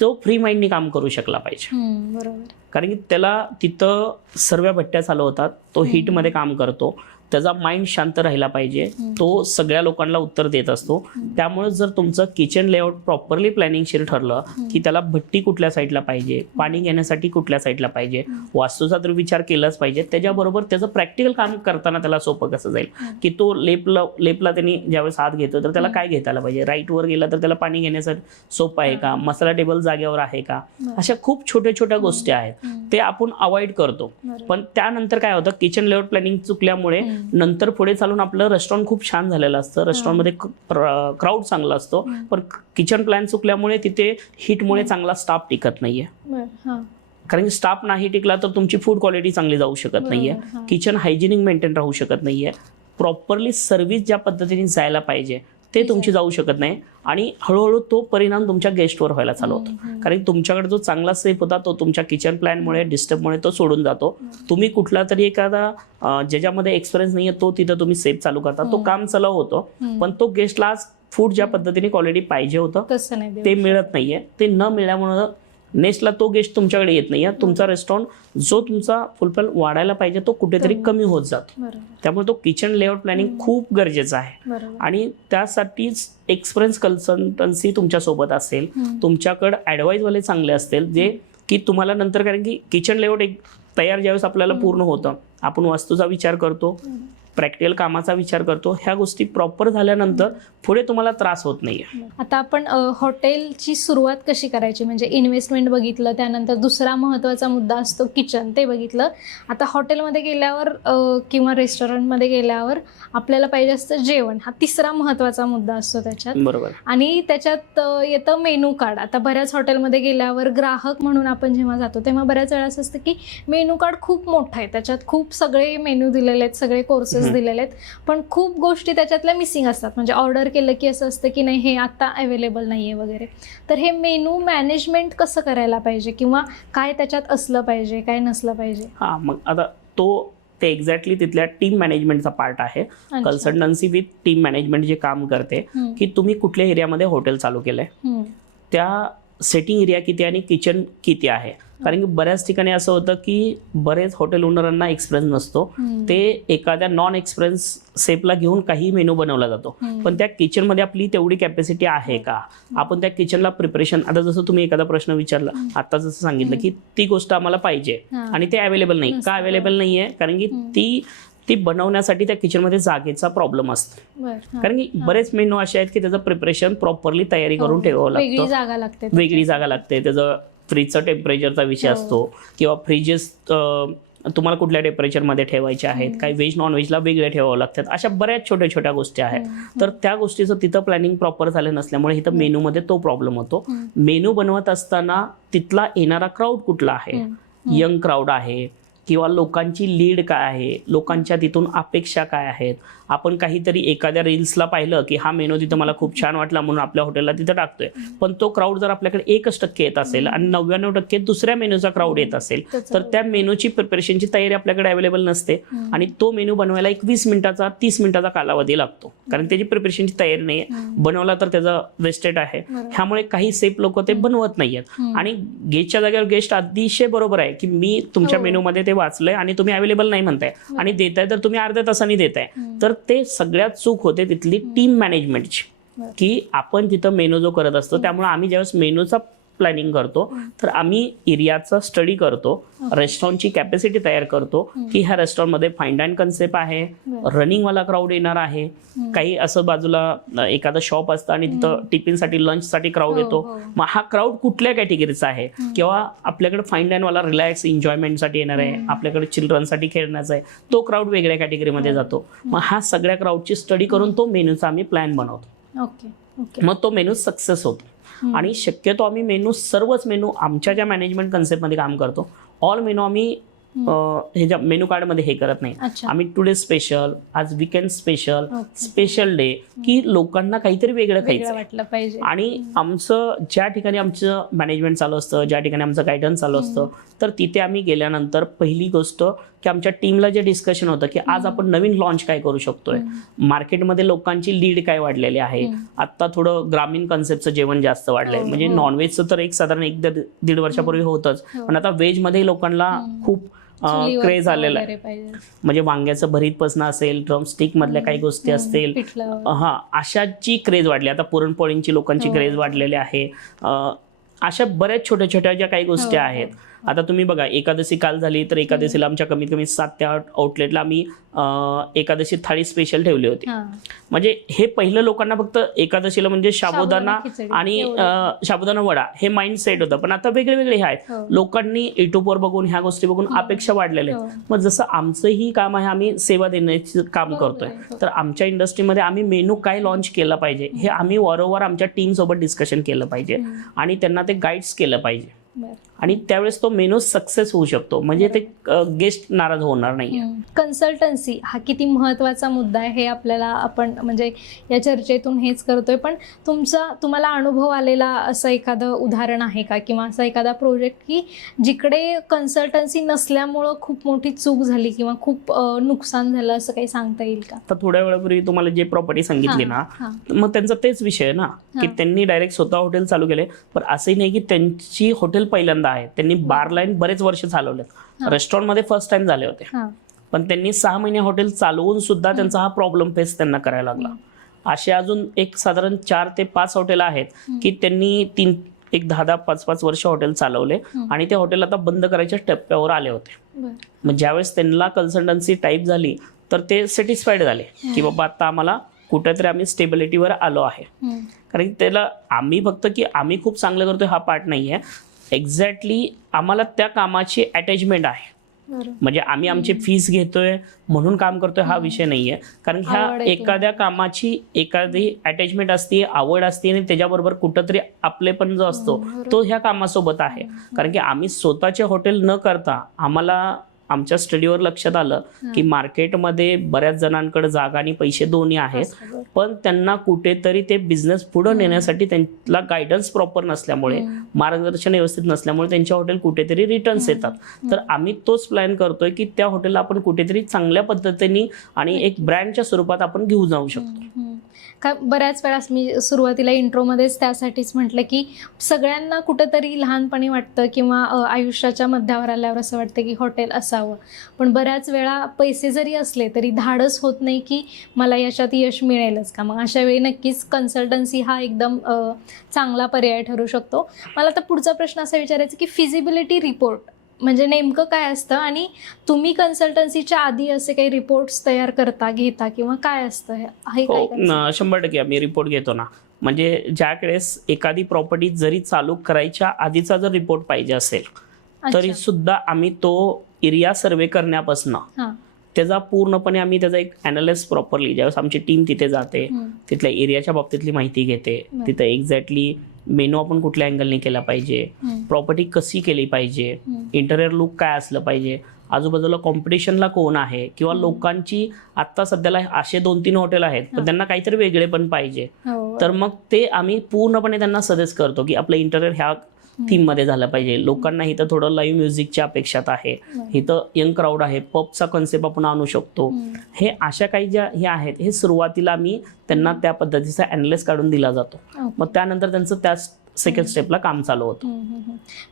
तो फ्री माइंडनी काम करू शकला पाहिजे. कारण की त्याला तिथं सर्व भट्ट्या चालू होतात, तो हीटमध्ये काम करतो, त्याचा माइंड शांत राहिला पाहिजे, तो सगळ्या लोकांना उत्तर देत असतो. त्यामुळे जर तुमचं किचन लेआउट प्रॉपरली प्लॅनिंगशीर ठरलं की त्याला भट्टी कुठल्या साईडला पाहिजे, पाणी घेण्यासाठी कुठल्या साईडला पाहिजे, वास्तूचा तर विचार केलाच पाहिजे. त्याच्याबरोबर त्याचं प्रॅक्टिकल काम करताना त्याला सोपं कसं जाईल, की तो लेपला त्यांनी ज्यावेळेस हात घेतो तर त्याला काय घेता आलं पाहिजे, राईटवर गेला तर त्याला पाणी घेण्यासाठी सोपं आहे का, मसाला टेबल जागेवर आहे का, अशा खूप छोट्या गोष्टी आहेत ते आपण अवॉइड करतो. पण त्यानंतर काय होतं, किचन लेआउट प्लॅनिंग चुकल्यामुळे नंतर पुढे चालून आपलं रेस्टॉरंट खूप छान झालेलं असतं, रेस्टॉरंटमध्ये क्राऊड चांगला असतो, पण किचन प्लॅन चुकल्यामुळे तिथे हीटमुळे चांगला स्टाफ टिकत नाहीये. कारण की स्टाफ नाही टिकला तर तुमची फूड क्वालिटी चांगली जाऊ शकत नाहीये, किचन हायजिनिक मेंटेन राहू शकत नाहीये, प्रॉपरली सर्व्हिस ज्या पद्धतीने जायला पाहिजे ते तुमची जाऊ शकत नाही आणि हळूहळू तो परिणाम तुमच्या गेस्टवर व्हायला चालू होतो. कारण तुमच्याकडे जो चांगला सेफ होता तो तुमच्या किचन प्लॅनमुळे डिस्टर्बमुळे तो सोडून जातो. तुम्ही कुठला तरी एखादा ज्याच्यामध्ये एक्सपिरियन्स नाहीये तो तिथं तुम्ही सेफ चालू करता, तो काम चलाव होतो, पण तो गेस्टला आज फूड ज्या पद्धतीने क्वालिटी पाहिजे होतं ते मिळत नाहीये. ते न मिळाल्यामुळे नेक्स्टला तो गेस्ट तुमच्याकडे येत नाहीये. तुमचा रेस्टॉरंट जो तुमचा फुलफिल वाढायला पाहिजे तो कुठेतरी कमी होत जातो. त्यामुळे तो किचन लेआउट प्लॅनिंग खूप गरजेचं आहे आणि त्यासाठीच एक्सपिरियन्स कन्सल्टन्सी तुमच्या सोबत असेल, तुमच्याकडे ऍडवाइस वाले चांगले असतील जे की तुम्हाला नंतर, कारण की किचन लेआउट एक तयार ज्यावेळेस आपल्याला पूर्ण होतं, आपण वास्तूचा विचार करतो, प्रॅक्टिकल कामाचा विचार करतो, ह्या गोष्टी प्रॉपर झाल्यानंतर पुढे तुम्हाला त्रास होत नाहीये. आता आपण हॉटेलची सुरुवात कशी करायची, म्हणजे इन्व्हेस्टमेंट बघितलं, त्यानंतर दुसरा महत्त्वाचा मुद्दा असतो किचन, ते बघितलं. आता हॉटेलमध्ये गेल्यावर किंवा रेस्टॉरंटमध्ये गेल्यावर आपल्याला पाहिजे असतं जेवण, हा तिसरा महत्त्वाचा मुद्दा असतो त्याच्यात. बरोबर. आणि त्याच्यात येतं मेनू कार्ड. आता बऱ्याच हॉटेलमध्ये गेल्यावर ग्राहक म्हणून आपण जेव्हा जातो तेव्हा बऱ्याच वेळा असं असतं की मेनू कार्ड खूप मोठं आहे, त्याच्यात खूप सगळे मेनू दिलेले आहेत, सगळे कोर्सेस दिलेले आहेत, पण खूप गोष्टी त्याच्यातल्या मिसिंग असतात. म्हणजे ऑर्डर केलं की असं असतं की नाही हे आता अवेलेबल नाहीये वगैरे. तर हे मेनू मॅनेजमेंट कसं करायला पाहिजे किंवा काय त्याच्यात असलं पाहिजे, काय नसलं पाहिजे? हा, मग आता ते एक्झॅक्टली तिथल्या टीम मॅनेजमेंटचा पार्ट आहे. कन्सल्टन्सी विथ टीम मॅनेजमेंट जे काम करते की तुम्ही कुठल्या एरियामध्ये हॉटेल चालू केलंय, त्या सेटिंग एरिया किती आणि किचन किती आहे. कारण की बऱ्याच ठिकाणी असं होतं की बरेच हॉटेल ओनरांना एक्सपिरियन्स नसतो, ते एखाद्या नॉन एक्सपिरियन्स सेफला घेऊन काही मेनू बनवला जातो, पण त्या किचनमध्ये आपली तेवढी कॅपॅसिटी आहे का, आपण त्या किचनला प्रिपरेशन, आता जसं तुम्ही एखादा प्रश्न विचारला, आता जसं सांगितलं की ती गोष्ट आम्हाला पाहिजे आणि ते अवेलेबल नाही. का अवेलेबल नाहीये? कारण की ती बनवण्यासाठी त्या किचनमध्ये जागेचा प्रॉब्लेम असतो. कारण की बरेच मेनू असे आहेत की त्याचं प्रिपरेशन प्रॉपरली तयारी करून ठेवावं लागतं, वेगळी जागा लागते, त्याचं फ्रीजचा टेम्परेचरचा विषय असतो किंवा फ्रीजेस तुम्हाला कुठल्या टेम्परेचरमध्ये ठेवायचे आहेत, काही व्हेज नॉन व्हेजला वेगळे ठेवावं लागतात. अशा बऱ्याच छोट्या छोट्या गोष्टी आहेत. तर त्या गोष्टीचं तिथं प्लॅनिंग प्रॉपर झालं नसल्यामुळे इथं मेनूमध्ये तो प्रॉब्लेम होतो. मेनू बनवत असताना तिथला येणारा क्राऊड कुठला आहे, यंग क्राऊड आहे किंवा लोकांची लीड काय आहे, लोकांच्या तिथून अपेक्षा काय आहेत. आपण काहीतरी एखाद्या रील्सला पाहिलं की हा मेनू तिथं मला खूप छान वाटला म्हणून आपल्या हॉटेलला तिथं टाकतोय, पण तो क्राऊड जर आपल्याकडे 1% येत असेल आणि 99% दुसऱ्या मेनूचा क्राऊड येत असेल तर त्या मेनूची प्रिपरेशनची तयारी आपल्याकडे अवेलेबल नसते आणि तो मेनू बनवायला 20 मिनिटाचा 30 मिनिटाचा कालावधी लागतो, कारण त्याची प्रिपरेशनची तयारी नाही आहे. बनवला तर त्याचा वेस्टेज आहे. ह्यामुळे काही सेफ लोक ते बनवत नाहीयेत आणि गेस्टच्या जागेवर गेस्ट अतिशय बरोबर आहे की मी तुमच्या मेनूमध्ये ते वाचलंय आणि तुम्ही अवेलेबल नाही म्हणताय आणि देताय तर तुम्ही अर्ध्या तासाने देताय. तर ते सगळ्यात चूक होते तिथली टीम मॅनेजमेंटची, की आपण तिथं मेनू जो करत असतो, त्यामुळे आम्ही ज्यावेळेस मेनूचा प्लॅनिंग करतो तर आम्ही एरियाचा स्टडी करतो, रेस्टॉरंटची कॅपॅसिटी तयार करतो की ह्या रेस्टॉरंटमध्ये फाईन डाईन कन्सेप्ट आहे, रनिंगवाला क्राऊड येणार आहे, काही असं बाजूला एखादं शॉप असतं आणि तिथं टिफिनसाठी लंचसाठी क्राऊड येतो, मग हा क्राऊड कुठल्या कॅटेगरीचा आहे, किंवा आपल्याकडे फाईन डाईनवाला रिलॅक्स एन्जॉयमेंटसाठी येणार आहे, आपल्याकडे चिल्ड्रनसाठी खेळण्याचा आहे, तो क्राऊड वेगळ्या कॅटेगरीमध्ये जातो. मग हा सगळ्या क्राऊडची स्टडी करून तो मेनूचा आम्ही प्लॅन बनवतो. मग तो मेनू सक्सेस होतो. आणि शक्यतो आम्ही मेनू, सर्वच मेनू आमच्या ज्या मॅनेजमेंट कन्सेप्टमध्ये काम करतो, ऑल मेनू आम्ही हे ज्या मेनू कार्डमध्ये हे करत नाही. आम्ही टुडे स्पेशल, आज वीकेंड स्पेशल, स्पेशल डे, की लोकांना काहीतरी वेगळं खायचं पाहिजे. आणि आमचं ज्या ठिकाणी आमचं मॅनेजमेंट चालू असतं, ज्या ठिकाणी आमचं गायडन्स चालू असतं, तर तिथे आम्ही गेल्यानंतर पहिली गोष्ट की आमच्या टीमला जे डिस्कशन होतं की आज आपण नवीन लॉन्च काय करू शकतोय, मार्केटमध्ये लोकांची लीड काय वाढलेली आहे. आता थोडं ग्रामीण कन्सेप्टचं जेवण जास्त वाढलंय, म्हणजे नॉनव्हेजचं तर साधारण 1-1.5 वर्षापूर्वी होतच, पण आता व्हेजमध्ये लोकांना खूप क्रेज आलेला आहे. म्हणजे वांग्याचं भरीतपासून असेल, ड्रमस्टिक मधल्या काही गोष्टी असतील, अशाची क्रेज वाढली. आता पुरणपोळींची लोकांची क्रेज वाढलेली आहे. अशा बऱ्याच छोट्या छोट्या ज्या काही गोष्टी आहेत. आता तुम्ही बघा, एकादशी काल झाली तर एकादशीला आमच्या कमीत कमी 7 ते 8 आउटलेटला आम्ही एकादशी थाळी स्पेशल ठेवली होती. म्हणजे हे पहिलं लोकांना फक्त एकादशीला म्हणजे साबुदाणा आणि साबुदाणा वडा हे माइंड सेट होतं, पण आता वेगळे वेगळे आहेत. लोकांनी युट्यूबवर बघून ह्या गोष्टी बघून अपेक्षा वाढलेल्या आहेत. मग जसं आमचंही काम आहे, आम्ही सेवा देण्याचं काम करतोय, तर आमच्या इंडस्ट्रीमध्ये आम्ही मेनू काय लॉन्च केला पाहिजे हे आम्ही वारंवार आमच्या टीम सोबत डिस्कशन केलं पाहिजे आणि त्यांना ते गाईड्स केलं पाहिजे. आणि त्यावेळेस तो मेनू सक्सेस होऊ शकतो, म्हणजे ते गेस्ट नाराज होणार नाही. कन्सल्टन्सी हा किती महत्त्वाचा मुद्दा आहे हे आपल्याला आपण म्हणजे या चर्चेतून हेच करतोय. पण तुम्हाला अनुभव आलेला असं एखादं उदाहरण आहे का, किंवा असा एखादा प्रोजेक्ट की जिकडे कन्सल्टन्सी नसल्यामुळं खूप मोठी चूक झाली किंवा खूप नुकसान झालं, असं काही सांगता येईल का? तर थोड्या वेळापूर्वी तुम्हाला जे प्रॉपर्टी सांगितली ना, मग त्यांचा तेच विषय ना की त्यांनी डायरेक्ट स्वतः हॉटेल चालू केले. पण असंही नाही की त्यांची हॉटेल पहिल्यांदा आहे, त्यांनी बार लाईन बरेच वर्ष चालवलेत, रेस्टॉरंट मध्ये फर्स्ट टाइम झाले होते, पण त्यांनी 6 महिने हॉटेल चालवून सुद्धा त्यांचा हा प्रॉब्लेम फेस त्यांना करायला लागला. असे अजून एक साधारण 4 ते 5 हॉटेल आहेत की त्यांनी 10-10, 5-5 वर्ष हॉटेल चालवले आणि ते हॉटेल आता बंद करायच्या टप्प्यावर आले होते. मग ज्यावेळेस त्यांना कन्सल्टन्सी टाईप झाली तर ते सॅटिस्फाईड झाले की बाबा आता आम्हाला कुठेतरी आम्ही स्टेबिलिटीवर आलो आहे. कारण त्याला आम्ही फक्त की आम्ही खूप चांगलं करतोय हा पार्ट नाही आहे, एक्झॅक्टली आम्हाला त्या कामाची अटॅचमेंट आहे. म्हणजे आम्ही आमचे फीस घेतोय म्हणून काम करतोय हा विषय नाहीये. कारण ह्या एखाद्या कामाची एखादी अटॅचमेंट असते, आवड असते, आणि त्याच्याबरोबर कुठंतरी आपलेपण जो असतो तो ह्या कामासोबत आहे. कारण की आम्ही स्वतःचे हॉटेल न करता आम्हाला आमच्या स्टडीवर लक्षात आलं की मार्केटमध्ये बऱ्याच जणांकडे जागा आणि पैसे दोन्ही आहेत, पण त्यांना कुठेतरी ते बिझनेस पुढे नेण्यासाठी त्यांना गायडन्स प्रॉपर नसल्यामुळे, मार्गदर्शन व्यवस्थित नसल्यामुळे त्यांच्या हॉटेल कुठेतरी रिटर्न्स येतात. तर आम्ही तोच प्लॅन करतोय की त्या हॉटेलला आपण कुठेतरी चांगल्या पद्धतीने आणि एक ब्रँडच्या स्वरूपात आपण घेऊन जाऊ शकतो. का बऱ्याच वेळा मी सुरुवातीला इंट्रोमध्येच त्यासाठीच म्हटलं की सगळ्यांना कुठंतरी लहानपणी वाटतं किंवा आयुष्याच्या मध्यावर आल्यावर असं वाटतं की हॉटेल असावं, पण बऱ्याच वेळा पैसे जरी असले तरी धाडस होत नाही की मला याच्यात यश मिळेलच का. मग अशा वेळी नक्कीच कन्सल्टन्सी हा एकदम चांगला पर्याय ठरू शकतो. मला तर पुढचा प्रश्न असा विचारायचा की फिजिबिलिटी रिपोर्ट म्हणजे नेमकं काय असतं, आणि तुम्ही कन्सल्टन्सीच्या आधी असे काही रिपोर्ट्स तयार घेता किंवा काय असतं हे? हो, 100% आम्ही रिपोर्ट घेतो ना. म्हणजे ज्यावेळेस एखादी प्रॉपर्टी जरी चालू करायच्या आधीचा जर रिपोर्ट पाहिजे असेल तरी सुद्धा आम्ही तो एरिया सर्वे करण्यापासून त्याचा पूर्णपणे आम्ही त्याचा एक अनालिसिस प्रॉपरली, ज्यावेळेस आमची टीम तिथे जाते, तिथल्या एरियाच्या बाबतीतली माहिती घेते, तिथं एक्झॅक्टली मेनू आपण कुठल्या अँगलने केला पाहिजे, प्रॉपर्टी कशी केली पाहिजे, इंटेरियर लुक काय असलं पाहिजे, आजूबाजूला कॉम्पिटिशनला कोण आहे, किंवा लोकांची आता सध्याला असे 2-3 हॉटेल आहेत पण त्यांना काहीतरी वेगळे पण पाहिजे, तर मग ते आम्ही पूर्णपणे त्यांना सजेस्ट करतो की आपलं इंटेरियर ह्या थीम मध्ये झालं पाहिजे. लोकांना इथं थोडं लाईव्ह म्युझिकच्या अपेक्षात आहे, इथं यंग क्राऊड आहे, पबचा कन्सेप्ट आपण आणू शकतो. हे अशा काही ज्या हे आहेत हे सुरुवातीला आम्ही त्यांना त्या पद्धतीचा अॅनालिसिस काढून दिला जातो. मग त्यानंतर त्यांचं त्या सेकंड स्टेपला काम चालू होतं.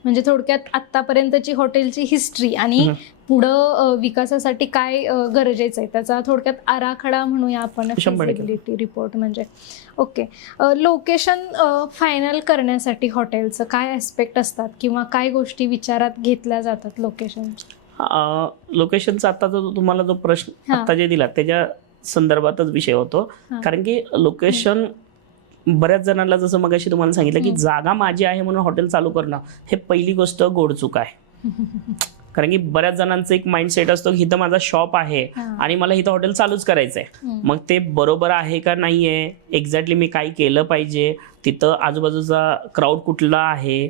म्हणजे थोडक्यात आतापर्यंतची हॉटेलची हिस्ट्री आणि पुढं विकासासाठी काय गरजेचं आहे त्याचा थोडक्यात आराखडा म्हणूया आपण फिजिबिलिटी रिपोर्ट. म्हणजे ओके, लोकेशन फायनल करण्यासाठी हॉटेलचं काय ॲस्पेक्ट असतात किंवा काय गोष्टी विचारात घेतल्या जातात लोकेशनच्या? लोकेशनचा आता जो तुम्हाला जो प्रश्न आता जे दिला त्याच्या संदर्भातच विषय होतो. कारण की लोकेशन बऱ्याच जणांना, जसं मगाशी तुम्हाला सांगितलं की जागा माझी आहे म्हणून हॉटेल चालू करणं हे पहिली गोष्ट गोडचूक आहे. कारण की बऱ्याच जणांचं एक माइंडसेट असतो की इथं माझा शॉप आहे आणि मला इथं हॉटेल चालूच करायचंय. मग ते बरोबर आहे का नाहीये, एक्झॅक्टली मी काय केलं पाहिजे, तिथं आजूबाजूचा क्राऊड कुठला आहे,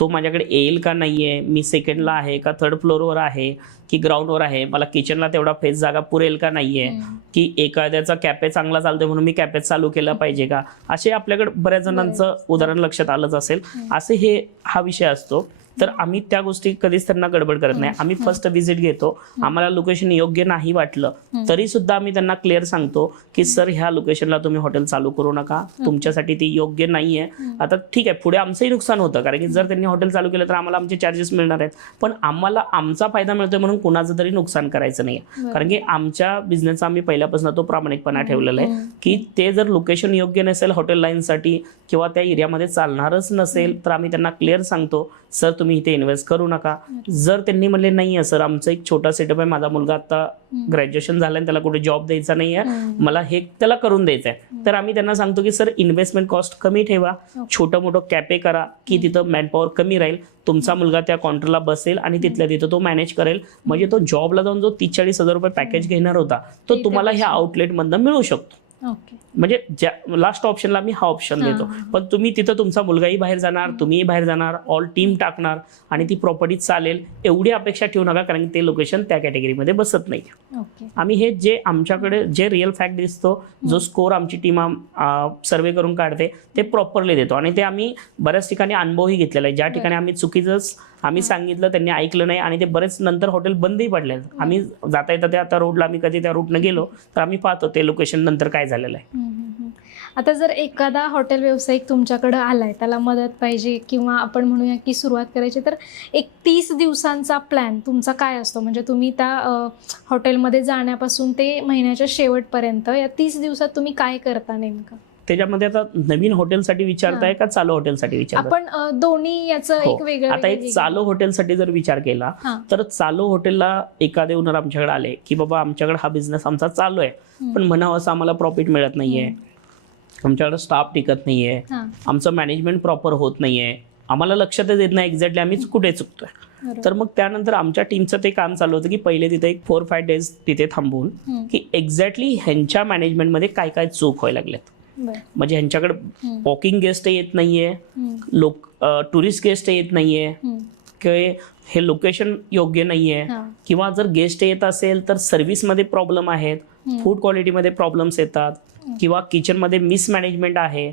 तो माझ्याकडे येईल का नाहीये, मी सेकंडला आहे का थर्ड फ्लोअरवर आहे की ग्राउंडवर आहे, मला किचनला तेवढा फेस जागा पुरेल का नाहीये, की एखाद्याचा कॅफे चांगला चालतोय म्हणून मी कॅफे चालू केला पाहिजे का, असे आपल्याकडे बऱ्याच जणांचं उदाहरण लक्षात आलंच असेल. असे हा विषय असतो. तर आम्ही त्या गोष्टी कधीच त्यांना गडबड करत नाही. आम्ही फर्स्ट व्हिजिट घेतो, आम्हाला लोकेशन योग्य नाही वाटलं तरी सुद्धा आम्ही त्यांना क्लिअर सांगतो की सर ह्या लोकेशनला तुम्ही हॉटेल चालू करू नका, तुमच्यासाठी ती योग्य नाहीये. आता ठीक आहे, पुढे आमचंही नुकसान होतं कारण की जर त्यांनी हॉटेल चालू केलं तर आम्हाला आमचे चार्जेस मिळणार आहेत, पण आम्हाला आमचा फायदा मिळतोय म्हणून कुणाचं तरी नुकसान करायचं नाही. कारण की आमच्या बिझनेसचा आम्ही पहिल्यापासून तो प्रामाणिकपणा ठेवलेला आहे की ते जर लोकेशन योग्य नसेल हॉटेल लाईनसाठी किंवा त्या एरियामध्ये चालणारच नसेल तर आम्ही त्यांना क्लिअर सांगतो सर तुम्ही इथे इन्व्हेस्ट करू नका. जर त्यांनी म्हणले नाहीये सर आमचं एक छोटा सेटअप आहे, माझा मुलगा आता ग्रॅज्युएशन झालंय, त्याला कुठे जॉब द्यायचा नाहीये, मला हे त्याला करून द्यायचंय, तर आम्ही त्यांना सांगतो की सर इन्व्हेस्टमेंट कॉस्ट कमी ठेवा, छोटं मोठं कॅफे करा की तिथं मॅनपॉवर कमी राहील, तुमचा मुलगा त्या काउंटरला बसेल आणि तिथल्या तिथं तो मॅनेज करेल. म्हणजे तो जॉबला जाऊन जो 30-40 हजार रुपये पॅकेज घेणार होता तो तुम्हाला ह्या आउटलेट मधनं मिळू शकतो. ओके. म्हणजे ज्या लास्ट ऑप्शनला मी हा ऑप्शन देतो. पण तुम्ही तिथं तुमचा मुलगाही बाहेर जाणार, तुम्हीही बाहेर जाणार, ऑल टीम टाकणार आणि ती प्रॉपर्टी चालेल एवढी अपेक्षा ठेवू नका, कारण ते लोकेशन त्या कॅटेगरीमध्ये बसत नाही. ओके. आम्ही हे जे आमच्याकडे जे रिअल फॅक्ट दिसतो, जो स्कोर आमची टीम सर्वे करून काढते ते प्रॉपरली देतो. आणि ते आम्ही बऱ्याच ठिकाणी अनुभवही घेतलेला आहे. ज्या ठिकाणी आम्ही चुकीचंच आम्ही सांगितलं त्यांनी ऐकलं नाही आणि ते बरेच नंतर हॉटेल बंदही पडले. आम्ही जाता येता त्या रोडला आम्ही कधी त्या रूटनं गेलो तर आम्ही पाहतो ते लोकेशन नंतर काय झालेलं आहे. आता जर एखादा हॉटेल व्यावसायिक तुमच्याकडे आलाय, त्याला मदत पाहिजे किंवा आपण म्हणूया की सुरुवात करायची, तर एक 30 दिवसांचा प्लॅन तुमचा काय असतो? म्हणजे तुम्ही त्या हॉटेलमध्ये जाण्यापासून ते महिन्याच्या शेवटपर्यंत या 30 दिवसात तुम्ही काय करता नेमकं? त्याच्यामध्ये आता नवीन हॉटेलसाठी विचारताय का चालू हॉटेलसाठी विचारताय? आपण दोन्ही याचं एक वेगळं. आता एक चालू हॉटेलसाठी जर विचार केला तर चालू हॉटेलला एखादे ओनर आमच्याकडे आले की बाबा आमच्याकडे हा बिझनेस आमचा चालू आहे, पण म्हणावं असं आम्हाला प्रॉफिट मिळत नाहीये, आमच्याकडे स्टाफ टिकत नाहीये, आमचं मॅनेजमेंट प्रॉपर होत नाहीये, आम्हाला लक्षातच येत नाही एक्झॅक्टली आम्ही कुठे चुकतोय. तर मग त्यानंतर आमच्या टीमचं ते काम चालू होतं की पहिले तिथे एक 4-5 डेज तिथे थांबून की एक्झॅक्टली ह्यांच्या मॅनेजमेंटमध्ये काय काय चूक व्हायला लागल्यात. म्हणजे ह्यांच्याकडे वॉकिंग गेस्ट येत नाहीये, टुरिस्ट गेस्ट येत नाहीये, हे लोकेशन योग्य नाहीये, किंवा जर गेस्ट येत असेल तर सर्व्हिसमध्ये प्रॉब्लेम आहेत, फूड क्वालिटीमध्ये प्रॉब्लेम्स येतात, किंवा किचनमध्ये मिसमॅनेजमेंट आहे,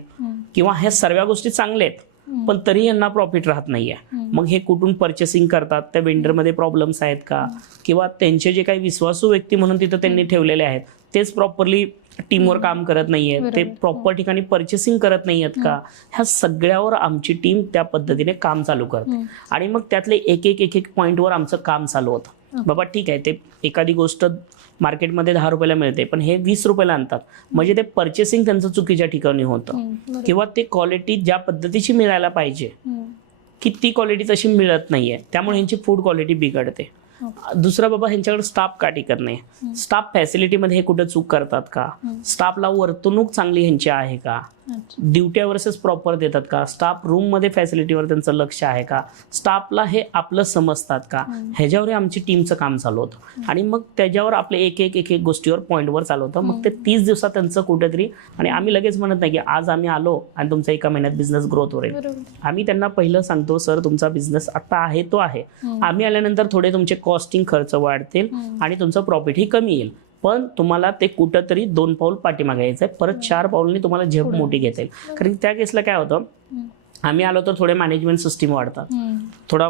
किंवा ह्या सर्व गोष्टी चांगल्या आहेत पण तरी यांना प्रॉफिट राहत नाहीये. मग हे कुठून परचेसिंग करतात, त्या वेंडरमध्ये प्रॉब्लेम्स आहेत का, किंवा त्यांचे जे काही विश्वासू व्यक्ती म्हणून तिथं त्यांनी ठेवलेले आहेत तेच प्रॉपरली टीमवर काम करत नाहीये, ते प्रॉपर ठिकाणी परचेसिंग करत नाहीयेत का, ह्या सगळ्यावर आमची टीम त्या पद्धतीने काम चालू करते. आणि मग त्यातले एक पॉईंटवर आमचं काम चालू होतं. बाबा ठीक आहे, ते एखादी गोष्ट मार्केटमध्ये 10 रुपयाला मिळते पण हे 20 रुपयाला आणतात, म्हणजे ते परचेसिंग त्यांचं चुकीच्या ठिकाणी होतं, किंवा ते क्वालिटी ज्या पद्धतीची मिळायला पाहिजे की ती क्वालिटी तशी मिळत नाहीये, त्यामुळे ह्यांची फूड क्वालिटी बिघडते. दुसरा बाबा ह्यांच्याकडे स्टाफ का टिकत नाही, स्टाफ फॅसिलिटीमध्ये हे कुठे चूक करतात का, स्टाफला वर्तणूक चांगली ह्यांची आहे का, ड्युटी वर्सेस प्रॉपर देतात का, स्टाफ रूममध्ये फॅसिलिटीवर त्यांचं लक्ष आहे का, स्टाफला हे आपलं समजतात का, ह्याच्यावर आमची टीमचं काम चालू होतं. आणि मग त्याच्यावर आपले एक गोष्टीवर पॉईंटवर चालू होतं. मग ते 30 दिवसात त्यांचं कुठेतरी, आणि आम्ही लगेच म्हणत नाही की आज आम्ही आलो आणि तुमचा 1 महिन्यात बिझनेस ग्रोथ होईल. आम्ही त्यांना पहिलं सांगतो सर तुमचा बिझनेस आता आहे तो आहे, आम्ही आल्यानंतर थोडे तुमचे कॉस्टिंग खर्च वाढतील आणि तुमचं प्रॉफिटही कमी येईल, पण तुम्हाला ते कुठंतरी 2 पाऊल पाठीमागे यायचंय, परत 4 पाऊलनी तुम्हाला झेप मोठी घेता येईल. कारण त्या केसला काय होतं, आम्ही आलो तर थोडे मॅनेजमेंट सिस्टीम वाढतात, थोडा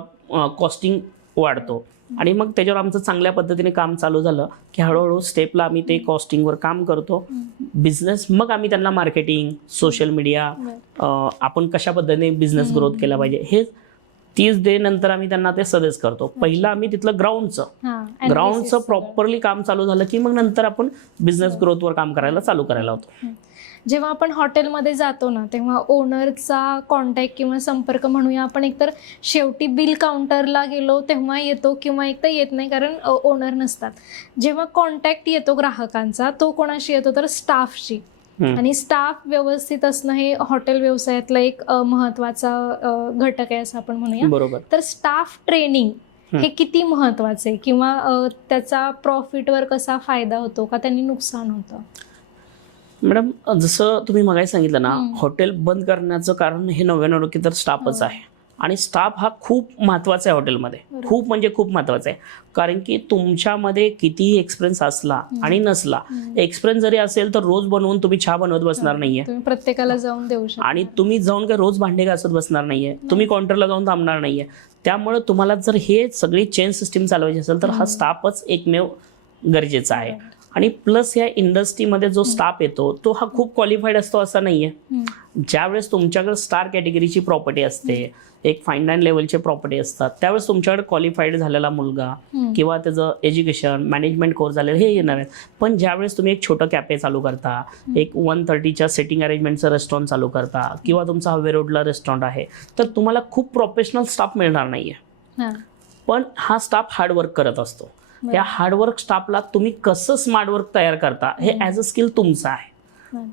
कॉस्टिंग वाढतो, आणि मग त्याच्यावर आमचं चांगल्या पद्धतीने काम चालू झालं की हळूहळू स्टेपला आम्ही ते कॉस्टिंगवर काम करतो बिझनेस. मग आम्ही त्यांना मार्केटिंग, सोशल मीडिया, आपण कशा पद्धतीने बिझनेस ग्रोथ केला पाहिजे हे 30 डे नंतर आम्ही त्यांना ते सजेस्ट करतो. पहिलं आम्ही तिथलं ग्राउंडचं प्रॉपरली काम चालू झालं की मग नंतर आपण बिझनेस ग्रोथवर काम करायला होतो. जेव्हा आपण हॉटेलमध्ये जातो ना तेव्हा ओनरचा कॉन्टॅक्ट किंवा संपर्क म्हणूया आपण, एकतर शेवटी बिल काउंटरला गेलो तेव्हा येतो किंवा एक तर येत नाही कारण ओनर नसतात. जेव्हा कॉन्टॅक्ट येतो ग्राहकांचा तो कोणाशी येतो तर स्टाफशी, आणि स्टाफ व्यवस्थित असणं हे हॉटेल व्यवसायातलं एक महत्वाचा घटक आहे असं आपण म्हणूया. बरोबर. तर स्टाफ ट्रेनिंग हे किती महत्वाचे, किंवा त्याचा प्रॉफिटवर कसा फायदा होतो का त्यांनी नुकसान होतं? मॅडम जसं तुम्ही मगाशी सांगितलं ना, हॉटेल बंद करण्याचं कारण हे 99% तर स्टाफच आहे, आणि स्टाफ हा खूप महत्वाचा आहे हॉटेलमध्ये, खूप म्हणजे खूप महत्वाचा आहे. कारण की तुमच्यामध्ये कितीही एक्सपिरियन्स असला आणि नसला, एक्सपिरियन्स जरी असेल तर रोज बनवून तुम्ही चहा बनवत बसणार नाहीये, प्रत्येकाला जाऊन देऊ शकता, आणि तुम्ही जाऊन काय रोज भांडे घासत बसणार नाहीये, तुम्ही काउंटरला जाऊन थांबणार नाहीये. त्यामुळे तुम्हाला जर हे सगळी चेन सिस्टीम चालवायची असेल तर हा स्टाफच एकमेव गरजेचा आहे. आणि प्लस या इंडस्ट्रीमध्ये जो स्टाफ येतो तो हा खूप क्वालिफाईड असतो असं नाहीये. ज्यावेळेस तुमच्याकडे स्टार कॅटेगरीची प्रॉपर्टी असते, एक फाईन डाईन लेवलचे प्रॉपर्टी असतात, त्यावेळेस तुमच्याकडे क्वालिफाईड झालेला मुलगा किंवा त्याचं एज्युकेशन, मॅनेजमेंट कोर्स झालेलं हे येणार आहेत. पण ज्यावेळेस तुम्ही एक छोटं कॅफे चालू करता, एक 130च्या सेटिंग अरेंजमेंटचं रेस्टॉरंट चालू करता, किंवा तुमचा हवे रोडला रेस्टॉरंट आहे, तर तुम्हाला खूप प्रोफेशनल स्टाफ मिळणार नाहीये. पण हा स्टाफ हार्डवर्क करत असतो. या हार्डवर्क स्टाफला तुम्ही कसं स्मार्ट वर्क तयार करता हे ॲज अ स्किल तुमचं आहे.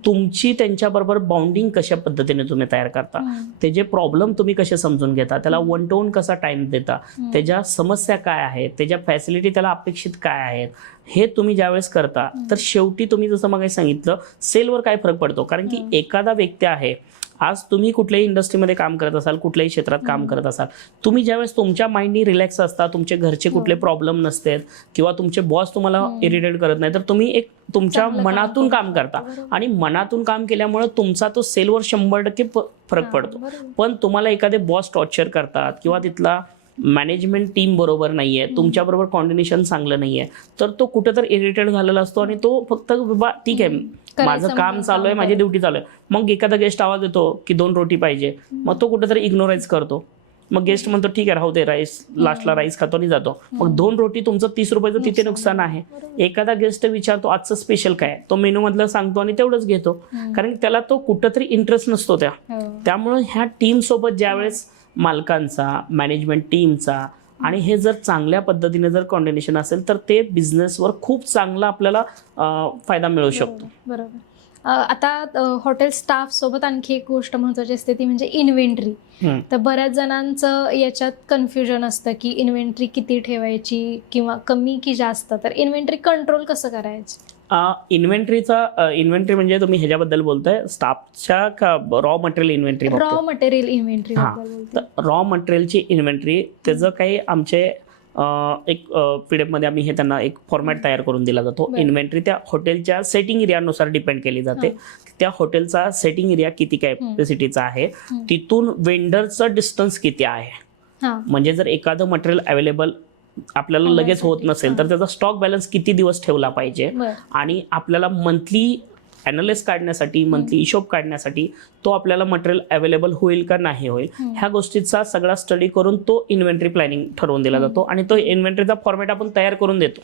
तुमची त्यांच्याबरोबर बाउंडिंग कशा पद्धतीने तुम्ही तयार करता, त्याचे प्रॉब्लेम तुम्ही कसे समजून घेता, त्याला वन टू वन कसा टाइम देता, त्याच्या समस्या काय आहेत, त्याच्या फॅसिलिटी त्याला अपेक्षित काय आहेत, हे तुम्ही ज्यावेळेस करता तर शेवटी तुम्ही जसं मग सांगितलं सेलवर काय फरक पडतो. कारण की एखादा व्यक्ती आहे, आज तुम्ही कुठल्याही इंडस्ट्रीमध्ये काम करत असाल, कुठल्याही क्षेत्रात काम करत असाल, तुम्ही ज्यावेळेस तुमच्या माइंडनी रिलॅक्स असता, तुमचे घरचे कुठले प्रॉब्लेम नसतात किंवा तुमचे बॉस तुम्हाला इरिटेट करत नाही, तर तुम्ही एक तुमच्या मनातून काम करता आणि मनातून काम केल्यामुळे तुमचा तो सेलवर 100% फरक पडतो. पण तुम्हाला एखादे बॉस टॉर्चर करतात किंवा तिथला मॅनेजमेंट टीम बरोबर नाहीये, तुमच्याबरोबर कॉर्डिनेशन चांगलं नाहीये, तर तो कुठेतरी इरिटेट झालेला असतो आणि तो फक्त बाबा ठीक आहे माझं काम चालू आहे, माझी ड्युटी चालू आहे. मग एखादा गेस्ट आवाज देतो की 2 रोटी पाहिजे, मग तो कुठेतरी इग्नोराइज करतो. मग गेस्ट म्हणतो ठीक आहे राहू दे, राईस लास्टला राईस खातो आणि जातो. मग 2 रोटी तुमचं 30 रुपयाचं तिथे नुकसान आहे. एखादा गेस्ट विचारतो आजचं स्पेशल काय, तो मेनू मधलं सांगतो आणि तेवढंच घेतो, कारण त्याला तो कुठंतरी इंटरेस्ट नसतो त्यामुळे ह्या टीम सोबत ज्यावेळेस मालकांचा, मॅनेजमेंट टीमचा आणि हे जर चांगल्या पद्धतीने जर कॉर्डिनेशन असेल तर ते बिझनेसवर खूप चांगला आपल्याला फायदा मिळू शकतो. बरोबर. आता हॉटेल स्टाफ सोबत आणखी एक गोष्ट महत्त्वाची असते ती म्हणजे इन्व्हेंटरी. तर बऱ्याच जणांचं याच्यात कन्फ्युजन असतं की इन्व्हेंटरी किती ठेवायची किंवा कमी की जास्त, तर इन्व्हेंटरी कंट्रोल कसं करायचं? इन्व्हेंटरी म्हणजे तुम्ही ह्याच्याबद्दल बोलताय स्टाफच्या का raw material inventory? Raw material inventory. तर रॉ मटेरियलची इन्व्हेंटरी त्याचं काही आमचे एक PDF मध्ये आम्ही हे त्यांना एक फॉर्मॅट तयार करून दिला जातो. इन्व्हेंटरी त्या हॉटेलच्या सेटिंग एरियानुसार डिपेंड केली जाते. त्या हॉटेलचा सेटिंग एरिया किती कॅपॅसिटीचा आहे, तिथून वेंडरचं डिस्टन्स किती आहे. म्हणजे जर एखादं मटेरियल अवेलेबल आपल्याला लगेच होत नसेल तर त्याचा स्टॉक बॅलन्स किती दिवस ठेवला पाहिजे आणि आपल्याला मंथली ॲनालिसिस काढण्यासाठी, मंथली हिशोब काढण्यासाठी तो आपल्याला मटेरियल अवेलेबल होईल का नाही होईल, ह्या गोष्टीचा सगळा स्टडी करून तो इन्व्हेंटरी प्लॅनिंग ठरवून दिला जातो आणि तो इन्व्हेंटरीचा फॉर्मॅट आपण तयार करून देतो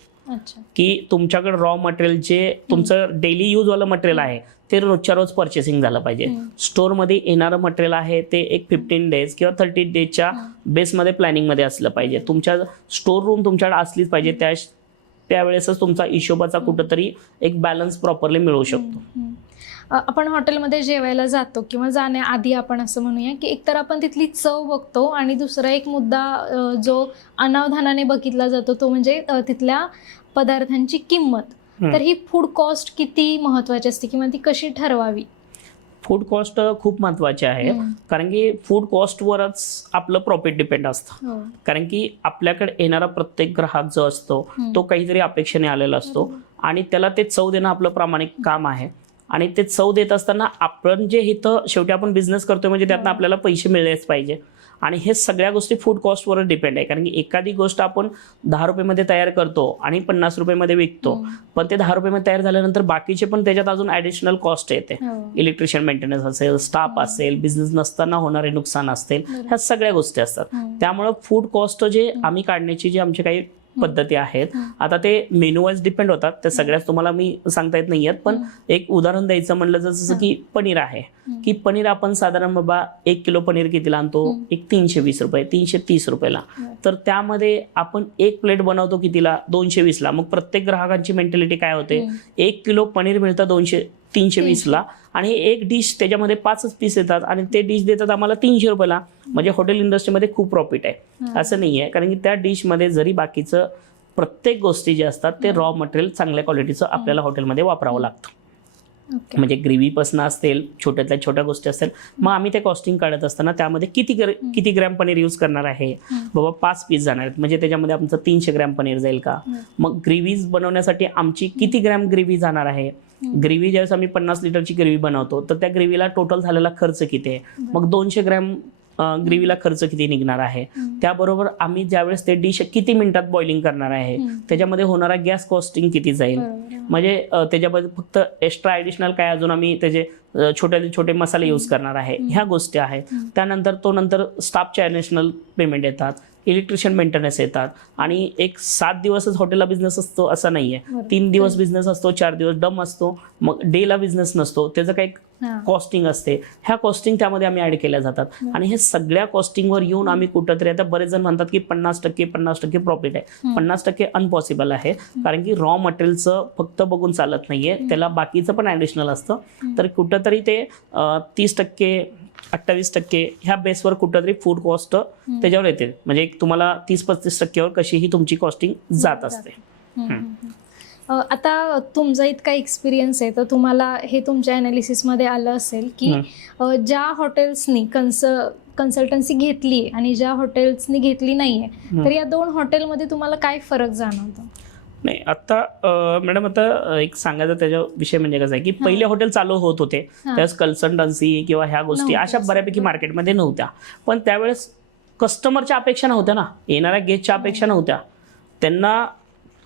की तुमच्याकडे रॉ मटेरियल जे तुमचं डेली यूज वालं मटेरियल आहे ते रोजच्या रोज पर्चेसिंग झालं पाहिजे. स्टोअरमध्ये येणारं मटेरियल आहे ते एक 15 डेज किंवा 30 डेजच्या बेसमध्ये प्लॅनिंगमध्ये असलं पाहिजे. तुमच्या स्टोअर रूम तुमच्याकडे असलीच पाहिजे, त्यावेळेसच तुमचा हिशोबाचा कुठंतरी एक बॅलन्स प्रॉपरली मिळू शकतो. आपण हॉटेलमध्ये जेवायला जातो किंवा जाण्याआधी आपण असं म्हणूया की एकतर आपण तिथली चव बघतो आणि दुसरा एक मुद्दा जो अनावधानाने बघितला जातो तो म्हणजे तिथल्या पदार्थांची किंमत. तर ही फूड कॉस्ट किती महत्वाची असते किंवा ती कशी ठरवावी? फूड कॉस्ट खूप महत्वाची आहे, कारण की फूड कॉस्टवरच आपलं प्रॉफिट डिपेंड असतं. कारण की आपल्याकडे येणारा प्रत्येक ग्राहक जो असतो तो काहीतरी अपेक्षेने आलेला असतो आणि त्याला ते चव देणं आपलं प्रामाणिक काम आहे. आणि ते चव देत असताना आपण जे इथं शेवटी आपण बिझनेस करतोय म्हणजे त्यातनं आपल्याला पैसे मिळलेच पाहिजे आणि हे सगळ्या गोष्टी फूड कॉस्टवर डिपेंड आहे. कारण की एखादी गोष्ट आपण 10 रुपयामध्ये तयार करतो आणि 50 रुपयामध्ये विकतो, पण ते 10 रुपयामध्ये तयार झाल्यानंतर बाकीचे पण त्याच्यात अजून ॲडिशनल कॉस्ट येते. इलेक्ट्रिशियन मेंटेनन्स असेल, स्टाफ असेल, बिझनेस नसताना होणारे नुकसान असतील, ह्या सगळ्या गोष्टी असतात. त्यामुळे फूड कॉस्ट जे आम्ही काढण्याची जी आमची काही पद्धती आहेत, आता ते मेनू वाईज डिपेंड होतात, त्या सगळ्याच तुम्हाला मी सांगता येत नाहीयेत. पण एक उदाहरण द्यायचं म्हणलं जसं की पनीर आहे की पनीर आपण साधारण बाबा 1 किलो पनीर कितीला आणतो, एक 320 रुपये 330 रुपयाला. तर त्यामध्ये आपण 1 प्लेट बनवतो कितीला, 220 ला. मग प्रत्येक ग्राहकांची मेंटॅलिटी काय होते, 1 किलो पनीर मिळतं 320 ला आणि एक डिश त्याच्यामध्ये 5च पीस येतात आणि ते डिश देतात आम्हाला 300 रुपयाला. म्हणजे हॉटेल इंडस्ट्रीमध्ये खूप प्रॉफिट आहे असं नाही आहे, कारण की त्या डिशमध्ये जरी बाकीचं प्रत्येक गोष्टी जे असतात ते रॉ मटेरियल चांगल्या क्वालिटीचं आपल्याला हॉटेलमध्ये वापरावं लागतं. म्हणजे ग्रेव्हीपासून असतील, छोट्यातल्या छोट्या गोष्टी असतील. मग आम्ही ते कॉस्टिंग काढत असताना त्यामध्ये किती ग्रॅम पनीर यूज करणार आहे, बाबा 5 पीस जाणार आहेत म्हणजे त्याच्यामध्ये आमचं 300 ग्रॅम पनीर जाईल का. मग ग्रेव्हीज बनवण्यासाठी आमची किती ग्रॅम ग्रेव्ही जाणार आहे. ग्रेव्ही ज्यावेळेस आम्ही 50 लिटरची ग्रेव्ही बनवतो तर त्या ग्रेव्हीला टोटल झालेला खर्च किती आहे, मग 200 ग्रॅम ग्रेव्हीला खर्च किती निघणार आहे. त्याबरोबर आम्ही ज्यावेळेस ते डिश किती मिनिटात बॉइलिंग करणार आहे, त्याच्यामध्ये होणारा गॅस कॉस्टिंग किती जाईल. म्हणजे त्याच्यामध्ये फक्त एक्स्ट्रा ॲडिशनल काय अजून आम्ही त्याचे छोटे मसाले यूज करणार आहे, ह्या गोष्टी आहेत. त्यानंतर नंतर स्टाफचे ॲडिशनल पेमेंट येतात, इलेक्ट्रिशियन मेंटेनन्स येतात, आणि एक 7 दिवसच हॉटेलला बिझनेस असतो असं नाहीये. 3 दिवस बिझनेस असतो, 4 दिवस डम असतो, मग डेला बिझनेस नसतो, त्याचं काही कॉस्टिंग असते. ह्या कॉस्टिंग त्यामध्ये आम्ही ऍड केल्या जातात. आणि हे सगळ्या कॉस्टिंगवर येऊन आम्ही कुठंतरी, आता बरेच जण म्हणतात की 50% प्रॉफिट आहे. 50% अनपॉसिबल आहे, कारण की रॉ मटेरियलचं फक्त बघून चालत नाहीये, त्याला बाकीचं पण ऍडिशनल असतं. तर कुठंतरी ते 30%, 28% ह्या बेसवर कुठंतरी फूड कॉस्ट त्याच्यावर येते. म्हणजे तुम्हाला 30-35% कशीही तुमची कॉस्टिंग जात असते. आता तुमचा इतका एक्सपिरियन्स आहे, तर तुम्हाला हे तुमच्या अनालिसिसमध्ये आलं असेल की ज्या हॉटेल्सनी कन्सल्टन्सी घेतली आणि ज्या हॉटेल्सनी घेतली नाहीये, तर या 2 हॉटेलमध्ये तुम्हाला काय फरक जाणवतो? नाही, आता मॅडम, आता एक सांगायचं त्याच्या विषय म्हणजे कसं आहे की पहिले हॉटेल चालू होत होते त्यावेळेस कन्सल्टन्सी किंवा ह्या गोष्टी अशा बऱ्यापैकी मार्केटमध्ये नव्हत्या. पण त्यावेळेस कस्टमरच्या अपेक्षा नव्हत्या ना, येणाऱ्या गेस्टच्या अपेक्षा नव्हत्या. त्यांना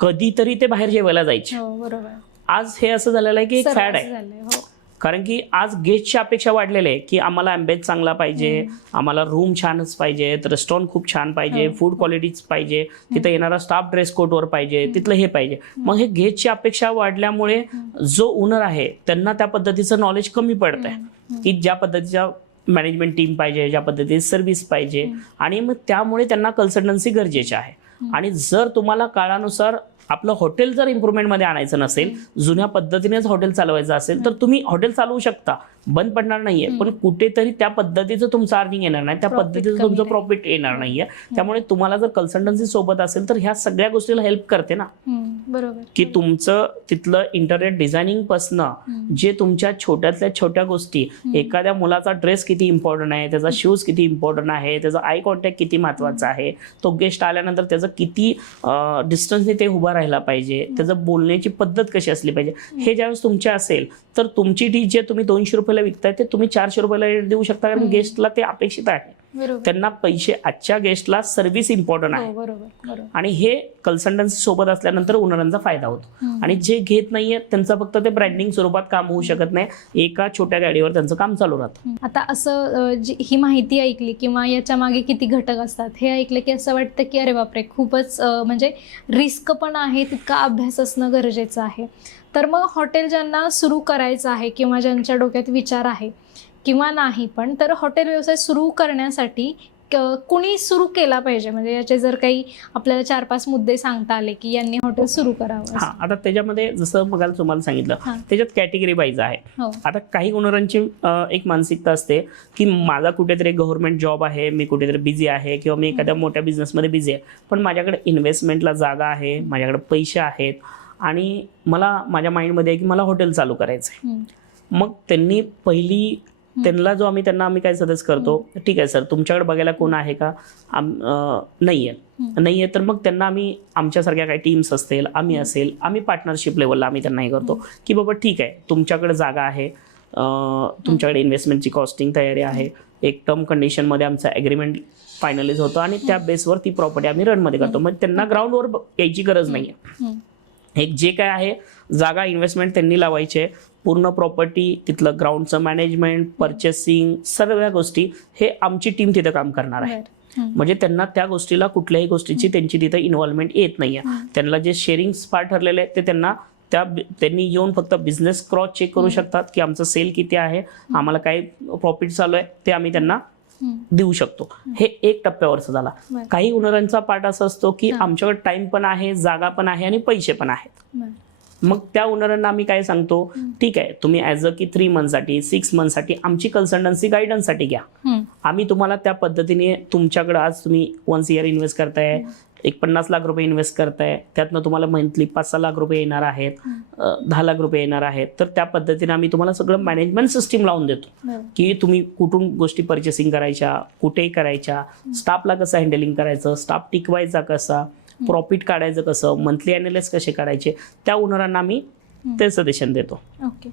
कधीतरी ते बाहेर जेवायला जायचे. बरोबर. आज हे असं झालेलं आहे की एक फॅड आहे, कारण की आज गेस्टची अपेक्षा वाढलेली आहे की आम्हाला ॲम्बियन्स चांगला पाहिजे, आम्हाला रूम छानच पाहिजे, रेस्टॉरंट खूप छान पाहिजे, फूड क्वालिटीच पाहिजे, तिथं येणारा स्टाफ ड्रेस कोडवर पाहिजे, तिथलं हे पाहिजे. मग हे गेस्टची अपेक्षा वाढल्यामुळे जो ओनर आहे त्यांना त्या पद्धतीचं नॉलेज कमी पडत आहे की ज्या पद्धतीच्या मॅनेजमेंट टीम पाहिजे, ज्या पद्धतीची सर्व्हिस पाहिजे, आणि मग त्यामुळे त्यांना कन्सल्टन्सी गरजेची आहे. आणि जर तुम्हाला काळानुसार आपलं हॉटेल जर इम्प्रूव्हमेंटमध्ये आणायचं नसेल, जुन्या पद्धतीनेच हॉटेल चालवायचं असेल, तर तुम्ही हॉटेल चालवू शकता, बंद पडणार नाहीये, पण कुठेतरी त्या पद्धतीचं तुमचं अर्निंग येणार नाही, त्या पद्धतीचं तुमचं प्रॉफिट येणार नाहीये. त्यामुळे तुम्हाला जर कन्सल्टन्सी सोबत असेल तर ह्या सगळ्या गोष्टीला हेल्प करते ना. बरोबर. की तुमचं तिथलं इंटरनेट डिझायनिंग पासनं जे तुमच्या छोट्यातल्या छोट्या गोष्टी, एखाद्या मुलाचा ड्रेस किती इम्पॉर्टंट आहे, त्याचा शूज किती इम्पॉर्टंट आहे, त्याचा आय कॉन्टॅक्ट किती महत्वाचा आहे, तो गेस्ट आल्यानंतर त्याचं किती डिस्टन्सने ते उभा राहिला पाहिजे, त्याचं बोलण्याची पद्धत कशी असली पाहिजे, हे ज्यावेळेस तुमच्या असेल तर तुमची डिश जे तुम्ही 200 रुपयाला विकताय ते तुम्ही 400 रुपयाला देऊ शकता, कारण गेस्टला ते अपेक्षित आहे. त्यांना पैसे, आजच्या गेस्टला सर्व्हिस इम्पॉर्टंट आहे. आणि हे कन्सल्टन्सी सोबत असल्यानंतर ओनरांचा फायदा होतो. आणि जे घेत नाहीये त्यांचं फक्त ते ब्रँडिंग स्वरूपात काम होऊ शकत नाही, एका छोट्या गाडीवर त्यांचं काम चालू राहतं. आता असं ही माहिती ऐकली किंवा याच्या मागे किती घटक असतात हे ऐकलं की असं वाटतं की अरे बापरे, खूपच म्हणजे रिस्क पण आहे, तितका अभ्यास असणं गरजेचं आहे. तर मग हॉटेल ज्यांना सुरू करायचं आहे किंवा ज्यांच्या डोक्यात विचार आहे किंवा नाही, पण तर हॉटेल व्यवसाय सुरू करण्यासाठी कुणी सुरू केला पाहिजे, म्हणजे याचे जर काही आपल्याला 4-5 मुद्दे सांगता आले की यांनी हॉटेल सुरू करावं. आता त्याच्यामध्ये जसं मग तुम्हाला सांगितलं, त्याच्यात कॅटेगरी वाईज आहे. आता काही ओनरांची एक मानसिकता असते की माझा कुठेतरी गव्हर्नमेंट जॉब आहे, मी कुठेतरी बिझी आहे, किंवा मी एखाद्या मोठ्या बिझनेसमध्ये बिझी आहे, पण माझ्याकडे इन्व्हेस्टमेंटला जागा आहे, माझ्याकडे पैसे आहेत, आणि मला माझ्या माइंडमध्ये आहे की मला हॉटेल चालू करायचं आहे. मग त्यांनी त्यांना आम्ही काय सजेस्ट करतो, ठीक आहे सर, तुमच्याकडे बघायला कोण आहे का? नाहीये तर मग त्यांना आम्ही आमच्यासारख्या काही टीम्स असतील, आम्ही पार्टनरशिप लेवलला आम्ही त्यांना हे करतो की बाबा ठीक आहे, तुमच्याकडे जागा आहे, तुमच्याकडे इन्व्हेस्टमेंटची कॉस्टिंग तयारी आहे, एक टर्म कंडिशनमध्ये आमचं ॲग्रीमेंट फायनलाइज होतं, आणि त्या बेसवर ती प्रॉपर्टी आम्ही रनमध्ये करतो. मग त्यांना ग्राउंडवर यायची गरज नाहीये. एक जे काय आहे, जागा, इन्व्हेस्टमेंट त्यांनी लावायचे, पूर्ण प्रॉपर्टी, तिथलं ग्राउंडचं मॅनेजमेंट, परचेसिंग, सर्व गोष्टी हे आमची टीम तिथं काम करणार आहे. म्हणजे त्यांना त्या गोष्टीला कुठल्याही गोष्टीची त्यांची तिथं इन्व्हॉल्वमेंट येत नाहीये. त्यांना जे शेअरिंग पार्ट ठरलेले आहे ते त्यांनी येऊन फक्त बिझनेस क्रॉस चेक करू शकतात की आमचं सेल किती आहे, आम्हाला काय प्रॉफिट चालू आहे, ते आम्ही त्यांना देऊ शकतो. हे एक टप्प्यावरचा झाला. काही ओनरांचा पार्ट असा असतो की आमच्याकडे टाइम पण आहे, जागा पण आहे, आणि पैसे पण आहेत. मग त्या ओनरांना आम्ही काय सांगतो, ठीक आहे, तुम्ही ॲज अ की 3 मंथसाठी 6 मंथसाठी आमची कन्सल्टन्सी गायडन्ससाठी घ्या. आम्ही तुम्हाला त्या पद्धतीने, तुमच्याकडे आज तुम्ही 1 इयर इन्व्हेस्ट करताय, एक 50 लाख रुपये इन्व्हेस्ट करताय, त्यातनं तुम्हाला मंथली 5-6 लाख रुपये येणार आहेत, 10 लाख रुपये येणार आहेत, तर त्या पद्धतीने आम्ही तुम्हाला सगळं मॅनेजमेंट सिस्टीम लावून देतो की तुम्ही कुठून गोष्टी परचेसिंग करायच्या, कुठेही करायच्या, स्टाफला कसं हँडलिंग करायचं, स्टाफ टिकवायचा कसा, प्रॉफिट काढायचं कसं, मंथली अनालिसिस कसे करायचे, त्या ओनरांना आम्ही ते सजेशन देतो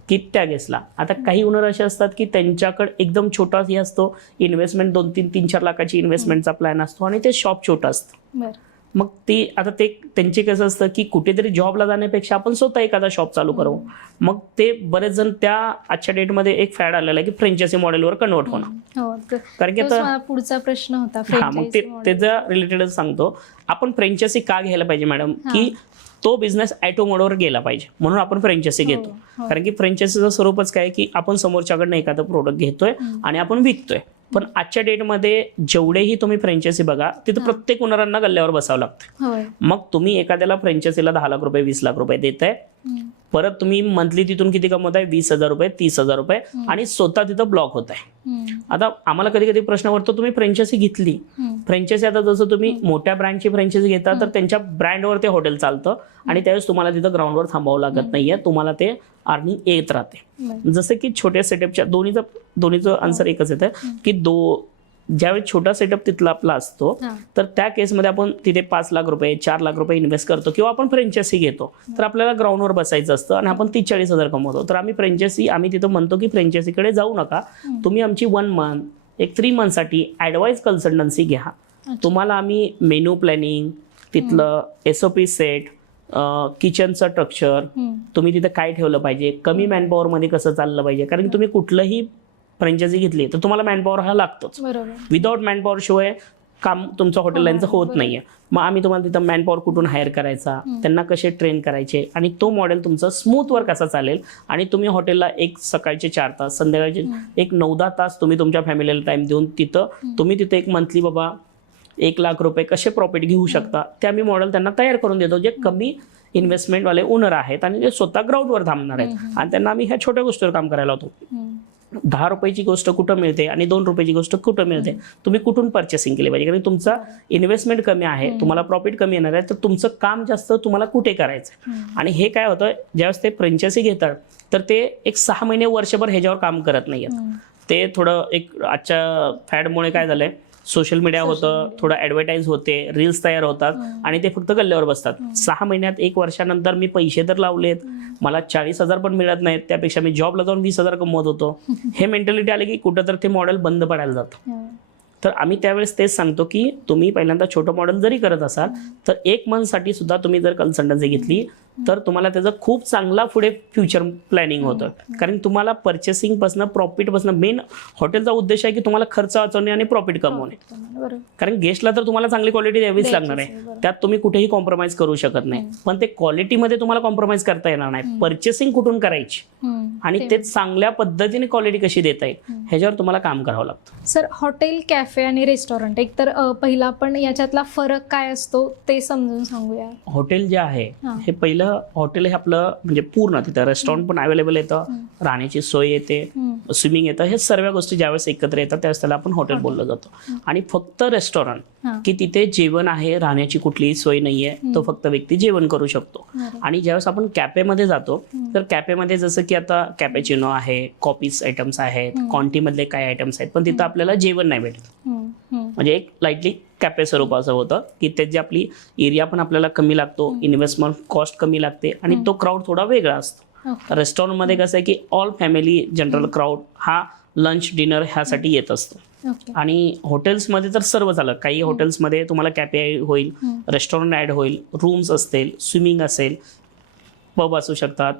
की त्या गेस्टला. आता काही ओनर असे असतात की त्यांच्याकडे एकदम छोटा हे असतो, इन्व्हेस्टमेंट 2-3-4 लाखाची इन्व्हेस्टमेंटचा प्लॅन असतो, आणि ते शॉप छोटं असतं. मग ती आता ते त्यांचे कसं असतं की कुठेतरी जॉबला जाण्यापेक्षा आपण स्वतः एखादा शॉप चालू करू. मग ते बरेच जण त्या आजच्या डेटमध्ये एक फॅड आलेला आहे की फ्रँचायझी मॉडेलवर कन्वर्ट होणं. हो, कारण की तोच आता माझा पुढचा प्रश्न होता. हा, मग त्याच्या रिलेटेडच सांगतो. आपण फ्रँचायझी का घ्यायला पाहिजे मॅडम, की तो बिझनेस ॲटो मोडवर गेला पाहिजे म्हणून आपण फ्रँचायझी घेतो. कारण की फ्रँचायझीचं स्वरूपच काय की आपण समोरच्याकडनं एखादं प्रोडक्ट घेतोय आणि आपण विकतोय. पण आजच्या डेटमध्ये जेवढेही तुम्ही फ्रँचायझी बघा तिथं प्रत्येक ओनरांना गल्ल्यावर बसावं लागतं. मग तुम्ही एखाद्याला फ्रँचायझीला 10 लाख रुपये 20 लाख रुपये देताय, परत तुम्ही मंथली तिथून किती कमवताय, 20,000 रुपये 30,000 रुपये, आणि स्वतः तिथं ब्लॉक होत आहे. आता आम्हाला कधी कधी प्रश्न पडतो, तुम्ही फ्रँचायझी घेतली, फ्रँचायझी आता जसं तुम्ही मोठ्या ब्रँडची फ्रँचायझी घेता तर त्यांच्या ब्रँडवर ते हॉटेल चालतं आणि त्यावेळेस तुम्हाला तिथं ग्राउंडवर थांबावं लागत नाहीये, तुम्हाला ते अर्निंग येत राहते. जसं की छोट्या सेटअपच्या दोन्हीचं आन्सर एकच येतं की ज्यावेळी छोटा सेटअप तिथला आपला असतो तर त्या केसमध्ये आपण तिथे 5 लाख रुपये 4 लाख रुपये इन्व्हेस्ट करतो किंवा आपण फ्रँचायझी घेतो तर आपल्याला ग्राउंडवर बसायचं असतं आणि आपण 30-40 कमवतो. तर आम्ही तिथं म्हणतो की फ्रँचायझीकडे जाऊ नका, तुम्ही आमची 1 मंथ एक 3 मंथसाठी ॲडवाइस कन्सल्टन्सी घ्या. तुम्हाला आम्ही मेनू प्लॅनिंग, तिथलं SOP सेट, किचनचं स्ट्रक्चर, तुम्ही तिथं काय ठेवलं पाहिजे, कमी मॅनपॉवरमध्ये कसं चाललं पाहिजे. कारण तुम्ही कुठलंही फ्रँचायझी घेतली तर तुम्हाला मॅनपॉवर हा लागतोच. विदाउट मॅनपॉवर शिवाय काम तुमचं हॉटेल लाईनचं होत नाहीये. मग आम्ही तुम्हाला तिथं मॅनपॉवर कुठून हायर करायचा, त्यांना कसे ट्रेन करायचे आणि तो मॉडेल तुमचं स्मूथवर कसा चालेल आणि तुम्ही हॉटेलला एक सकाळचे 4 तास, संध्याकाळचे एक 9-10 तास तुम्ही तुमच्या फॅमिलीला टाइम देऊन तुम्ही तिथे एक मंथली बाबा 1 लाख रुपये कसे प्रॉफिट घेऊ शकता ते आम्ही मॉडेल त्यांना तयार करून देतो, जे कमी इन्व्हेस्टमेंटवाले ओनर आहेत आणि जे स्वतः ग्राउंडवर थांबणार आहेत आणि त्यांना आम्ही ह्या छोट्या गोष्टीवर काम करायला होतो. 10 रुपयाची गोष्ट कुठं मिळते आणि 2 रुपयाची गोष्ट कुठं मिळते, तुम्ही कुठून पर्चेसिंग केली पाहिजे. कारण तुमचा इन्व्हेस्टमेंट कमी आहे, तुम्हाला प्रॉफिट कमी येणार आहे, तर तुमचं काम जास्त तुम्हाला कुठे करायचं. आणि हे काय होतं, ज्यावेळेस ते फ्रँचायझी घेतात तर ते एक 6 महिने वर्षभर ह्याच्यावर काम करत नाहीयेत. ते थोडं एक आजच्या फॅडमुळे काय झालंय, सोशल मीडिया होतं, थोडं ॲडव्हर्टाईज होते, रील्स तयार होतात आणि ते फक्त गल्ल्यावर बसतात. 6 महिन्यात 1 वर्षानंतर मी पैसे तर लावलेत, मला 40,000 पण मिळत नाहीत, त्यापेक्षा मी जॉबला जाऊन 20,000 कमवत होतो. हे मेंटॅलिटी आली की कुठं तर ते मॉडेल बंद पडायला जातं. तर आम्ही त्यावेळेस तेच सांगतो की तुम्ही पहिल्यांदा छोटं मॉडेल जरी करत असाल तर 1 मंथसाठी सुद्धा तुम्ही जर कन्सल्टन्सी घेतली तर तुम्हाला त्याचं खूप चांगला पुढे फ्युचर प्लॅनिंग होतं. कारण तुम्हाला पर्चेसिंगपासून प्रॉफिटपासून मेन हॉटेलचा उद्देश आहे की तुम्हाला खर्च वाचवणे आणि प्रॉफिट कमवणे. कारण गेस्टला तर तुम्हाला चांगली क्वालिटी द्यावीच लागणार आहे, त्यात तुम्ही कुठेही कॉम्प्रोमाइज करू शकत नाही. पण ते क्वालिटीमध्ये तुम्हाला कॉम्प्रोमाइज करता येणार नाही. पर्चेसिंग कुठून करायची आणि ते चांगल्या पद्धतीने क्वालिटी कशी देता येईल ह्याच्यावर तुम्हाला काम करावं लागतं. सर, हॉटेल, कॅफे आणि रेस्टॉरंट, एक तर पहिला आपण याच्यातला फरक काय असतो ते समजून सांगूया. हॉटेल जे आहे हे पहिलं, हॉटेल हे आपलं म्हणजे पूर्ण तिथं रेस्टॉरंट पण अवेलेबल येतं, राहण्याची सोय येते, स्विमिंग येतं, हे सर्व गोष्टी ज्यावेळेस एकत्र येतात त्यावेळेस त्याला आपण हॉटेल बोललं जातो. आणि फक्त रेस्टॉरंट की तिथे जेवण आहे, राहण्याची कुठलीही सोय नाहीये, तो फक्त व्यक्ती जेवण करू शकतो. आणि ज्यावेळेस आपण कॅफेमध्ये जातो तर कॅफेमध्ये जसं की आता कॅपेचिनो आहे, कॉफीज आयटम्स आहेत, कॉन्टी मधले काय आयटम्स आहेत, पण तिथं आपल्याला जेवण नाही भेटत. म्हणजे एक लाईटली कॅफे स्वरूप असं होतं की त्याची आपली एरिया पण आपल्याला कमी लागतो, इन्व्हेस्टमेंट कॉस्ट कमी लागते आणि तो क्राऊड थोडा वेगळा असतो. रेस्टॉरंटमध्ये कसं आहे की ऑल फॅमिली जनरल क्राऊड हा लंच डिनर ह्यासाठी येत असतो. आणि हॉटेल्समध्ये तर सर्वच आलं, काही हॉटेल्समध्ये तुम्हाला कॅफे होईल, रेस्टॉरंट ॲड होईल, रूम्स असतील, स्विमिंग असेल, पब असू शकतात,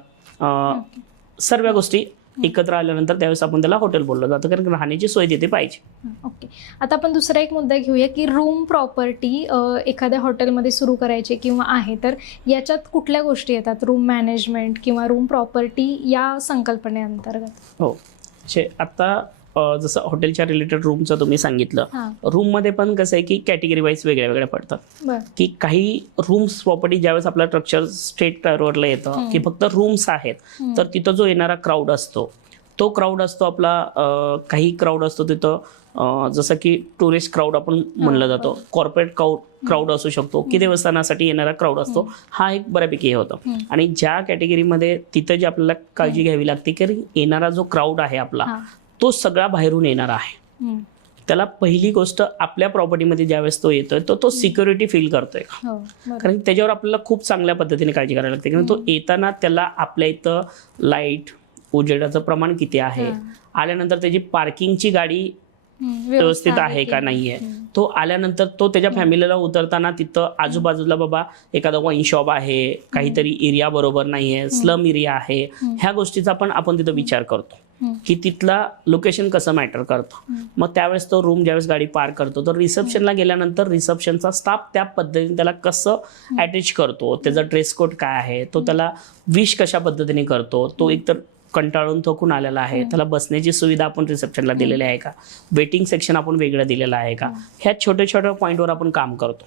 सर्व गोष्टी एकत्र आल्यानंतर त्यावेळेस आपण त्याला हॉटेल बोललं जातं, कारण राहण्याची सोय तिथे पाहिजे. ओके, आता आपण दुसरा एक मुद्दा घेऊया की रूम प्रॉपर्टी एखाद्या हॉटेलमध्ये सुरू करायची किंवा आहे तर याच्यात कुठल्या गोष्टी येतात, रूम मॅनेजमेंट किंवा रूम प्रॉपर्टी या संकल्पनेअंतर्गत? हो, आता जसं हॉटेलच्या रिलेटेड रूमचं तुम्ही सांगितलं, रूममध्ये पण कसं आहे की कॅटेगरी वाईज वेगळ्या वेगळ्या पडतात. की काही रूम्स प्रॉपर्टी ज्यावेळेस आपलं स्ट्रक्चर स्टेट टायरवरला येतं की फक्त रूम्स आहेत तर तिथं जो येणारा क्राऊड असतो तो क्राऊड असतो आपला, काही क्राऊड असतो तिथं जसं की टुरिस्ट क्राऊड आपण म्हणलं जातो, कॉर्पोरेट क्राऊड असू शकतो, की देवस्थानासाठी येणारा क्राऊड असतो, हा एक बऱ्यापैकी हे होतं. आणि ज्या कॅटेगरीमध्ये तिथं जी आपल्याला काळजी घ्यावी लागते की येणारा जो क्राऊड आहे आपला तो सगळा बाहेरून येणार आहे, त्याला पहिली गोष्ट आपल्या प्रॉपर्टीमध्ये ज्यावेळेस तो येतोय तो सिक्युरिटी फील करतोय का, कारण त्याच्यावर आपल्याला खूप चांगल्या पद्धतीने काळजी करायला लागते. कारण तो येताना त्याला आपल्या इथं लाईट, उजेडाचं प्रमाण किती आहे, आल्यानंतर त्याची पार्किंगची गाडी व्यवस्थित आहे का नाहीये. तो आल्यानंतर तो त्याच्या फॅमिलीला उतरताना तिथं आजूबाजूला बाबा एखादा वाईन शॉप आहे, काहीतरी एरिया बरोबर नाहीये, स्लम एरिया आहे, ह्या गोष्टीचा पण आपण तिथं विचार करतो की तिथला लोकेशन कसं मॅटर करतं. मग त्यावेळेस तो रूम ज्यावेळेस गाडी पार्क करतो तर रिसेप्शनला गेल्यानंतर रिसेप्शनचा स्टाफ त्या पद्धतीने त्याला कसं अटॅच करतो, त्याचा ड्रेस कोड काय आहे, तो त्याला विश कशा पद्धतीने करतो, तो एकतर कंटाळून थकून आलेला आहे, त्याला बसण्याची सुविधा आपण रिसेप्शनला दिलेली आहे का, वेटिंग सेक्शन आपण वेगळं दिलेलं आहे का, ह्या छोट्या छोट्या पॉईंटवर आपण काम करतो.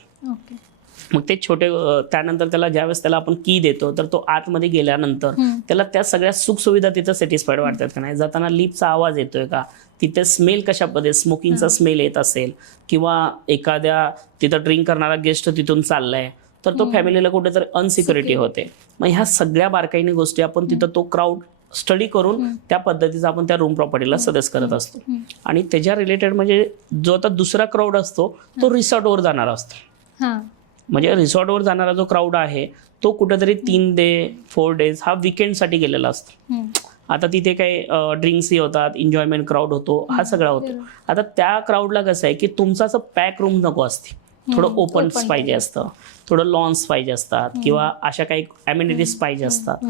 मग ते छोटे त्यानंतर त्याला ज्यावेळेस त्याला आपण की देतो तर तो आतमध्ये गेल्यानंतर त्याला त्या सगळ्या सुखसुविधा तिथं सॅटिस्फाईड वाटतात का नाही, जाताना लिफ्टचा आवाज येतोय का, तिथे स्मेल कशा पद्धती स्मोकिंगचा स्मेल येत असेल, किंवा एखाद्या तिथं ड्रिंक करणारा गेस्ट तिथून चाललाय तर तो फॅमिलीला कुठेतरी अनसिक्युरिटी होते. मग ह्या सगळ्या बारकाईने गोष्टी आपण तिथं तो क्राऊड स्टडी करून त्या पद्धतीचा आपण त्या रूम प्रॉपर्टीला सदस्य करत असतो. आणि त्याच्या रिलेटेड म्हणजे जो आता दुसरा क्राऊड असतो तो रिसॉर्टवर जाणारा असतो. म्हणजे रिसॉर्टवर जाणारा जो क्राऊड आहे तो कुठेतरी 3 day 4 days हा विकेंडसाठी गेलेला असतो. आता तिथे काही ड्रिंक्सही होतात, एन्जॉयमेंट क्राऊड होतो, हा सगळा होतो. आता त्या क्राऊडला कसं आहे की तुमचं असं पॅक रूम नको असते, थोडं ओपन पाहिजे असतं, थोडं लॉन्स पाहिजे असतात, किंवा अशा काही अम्युनिटीज पाहिजे असतात,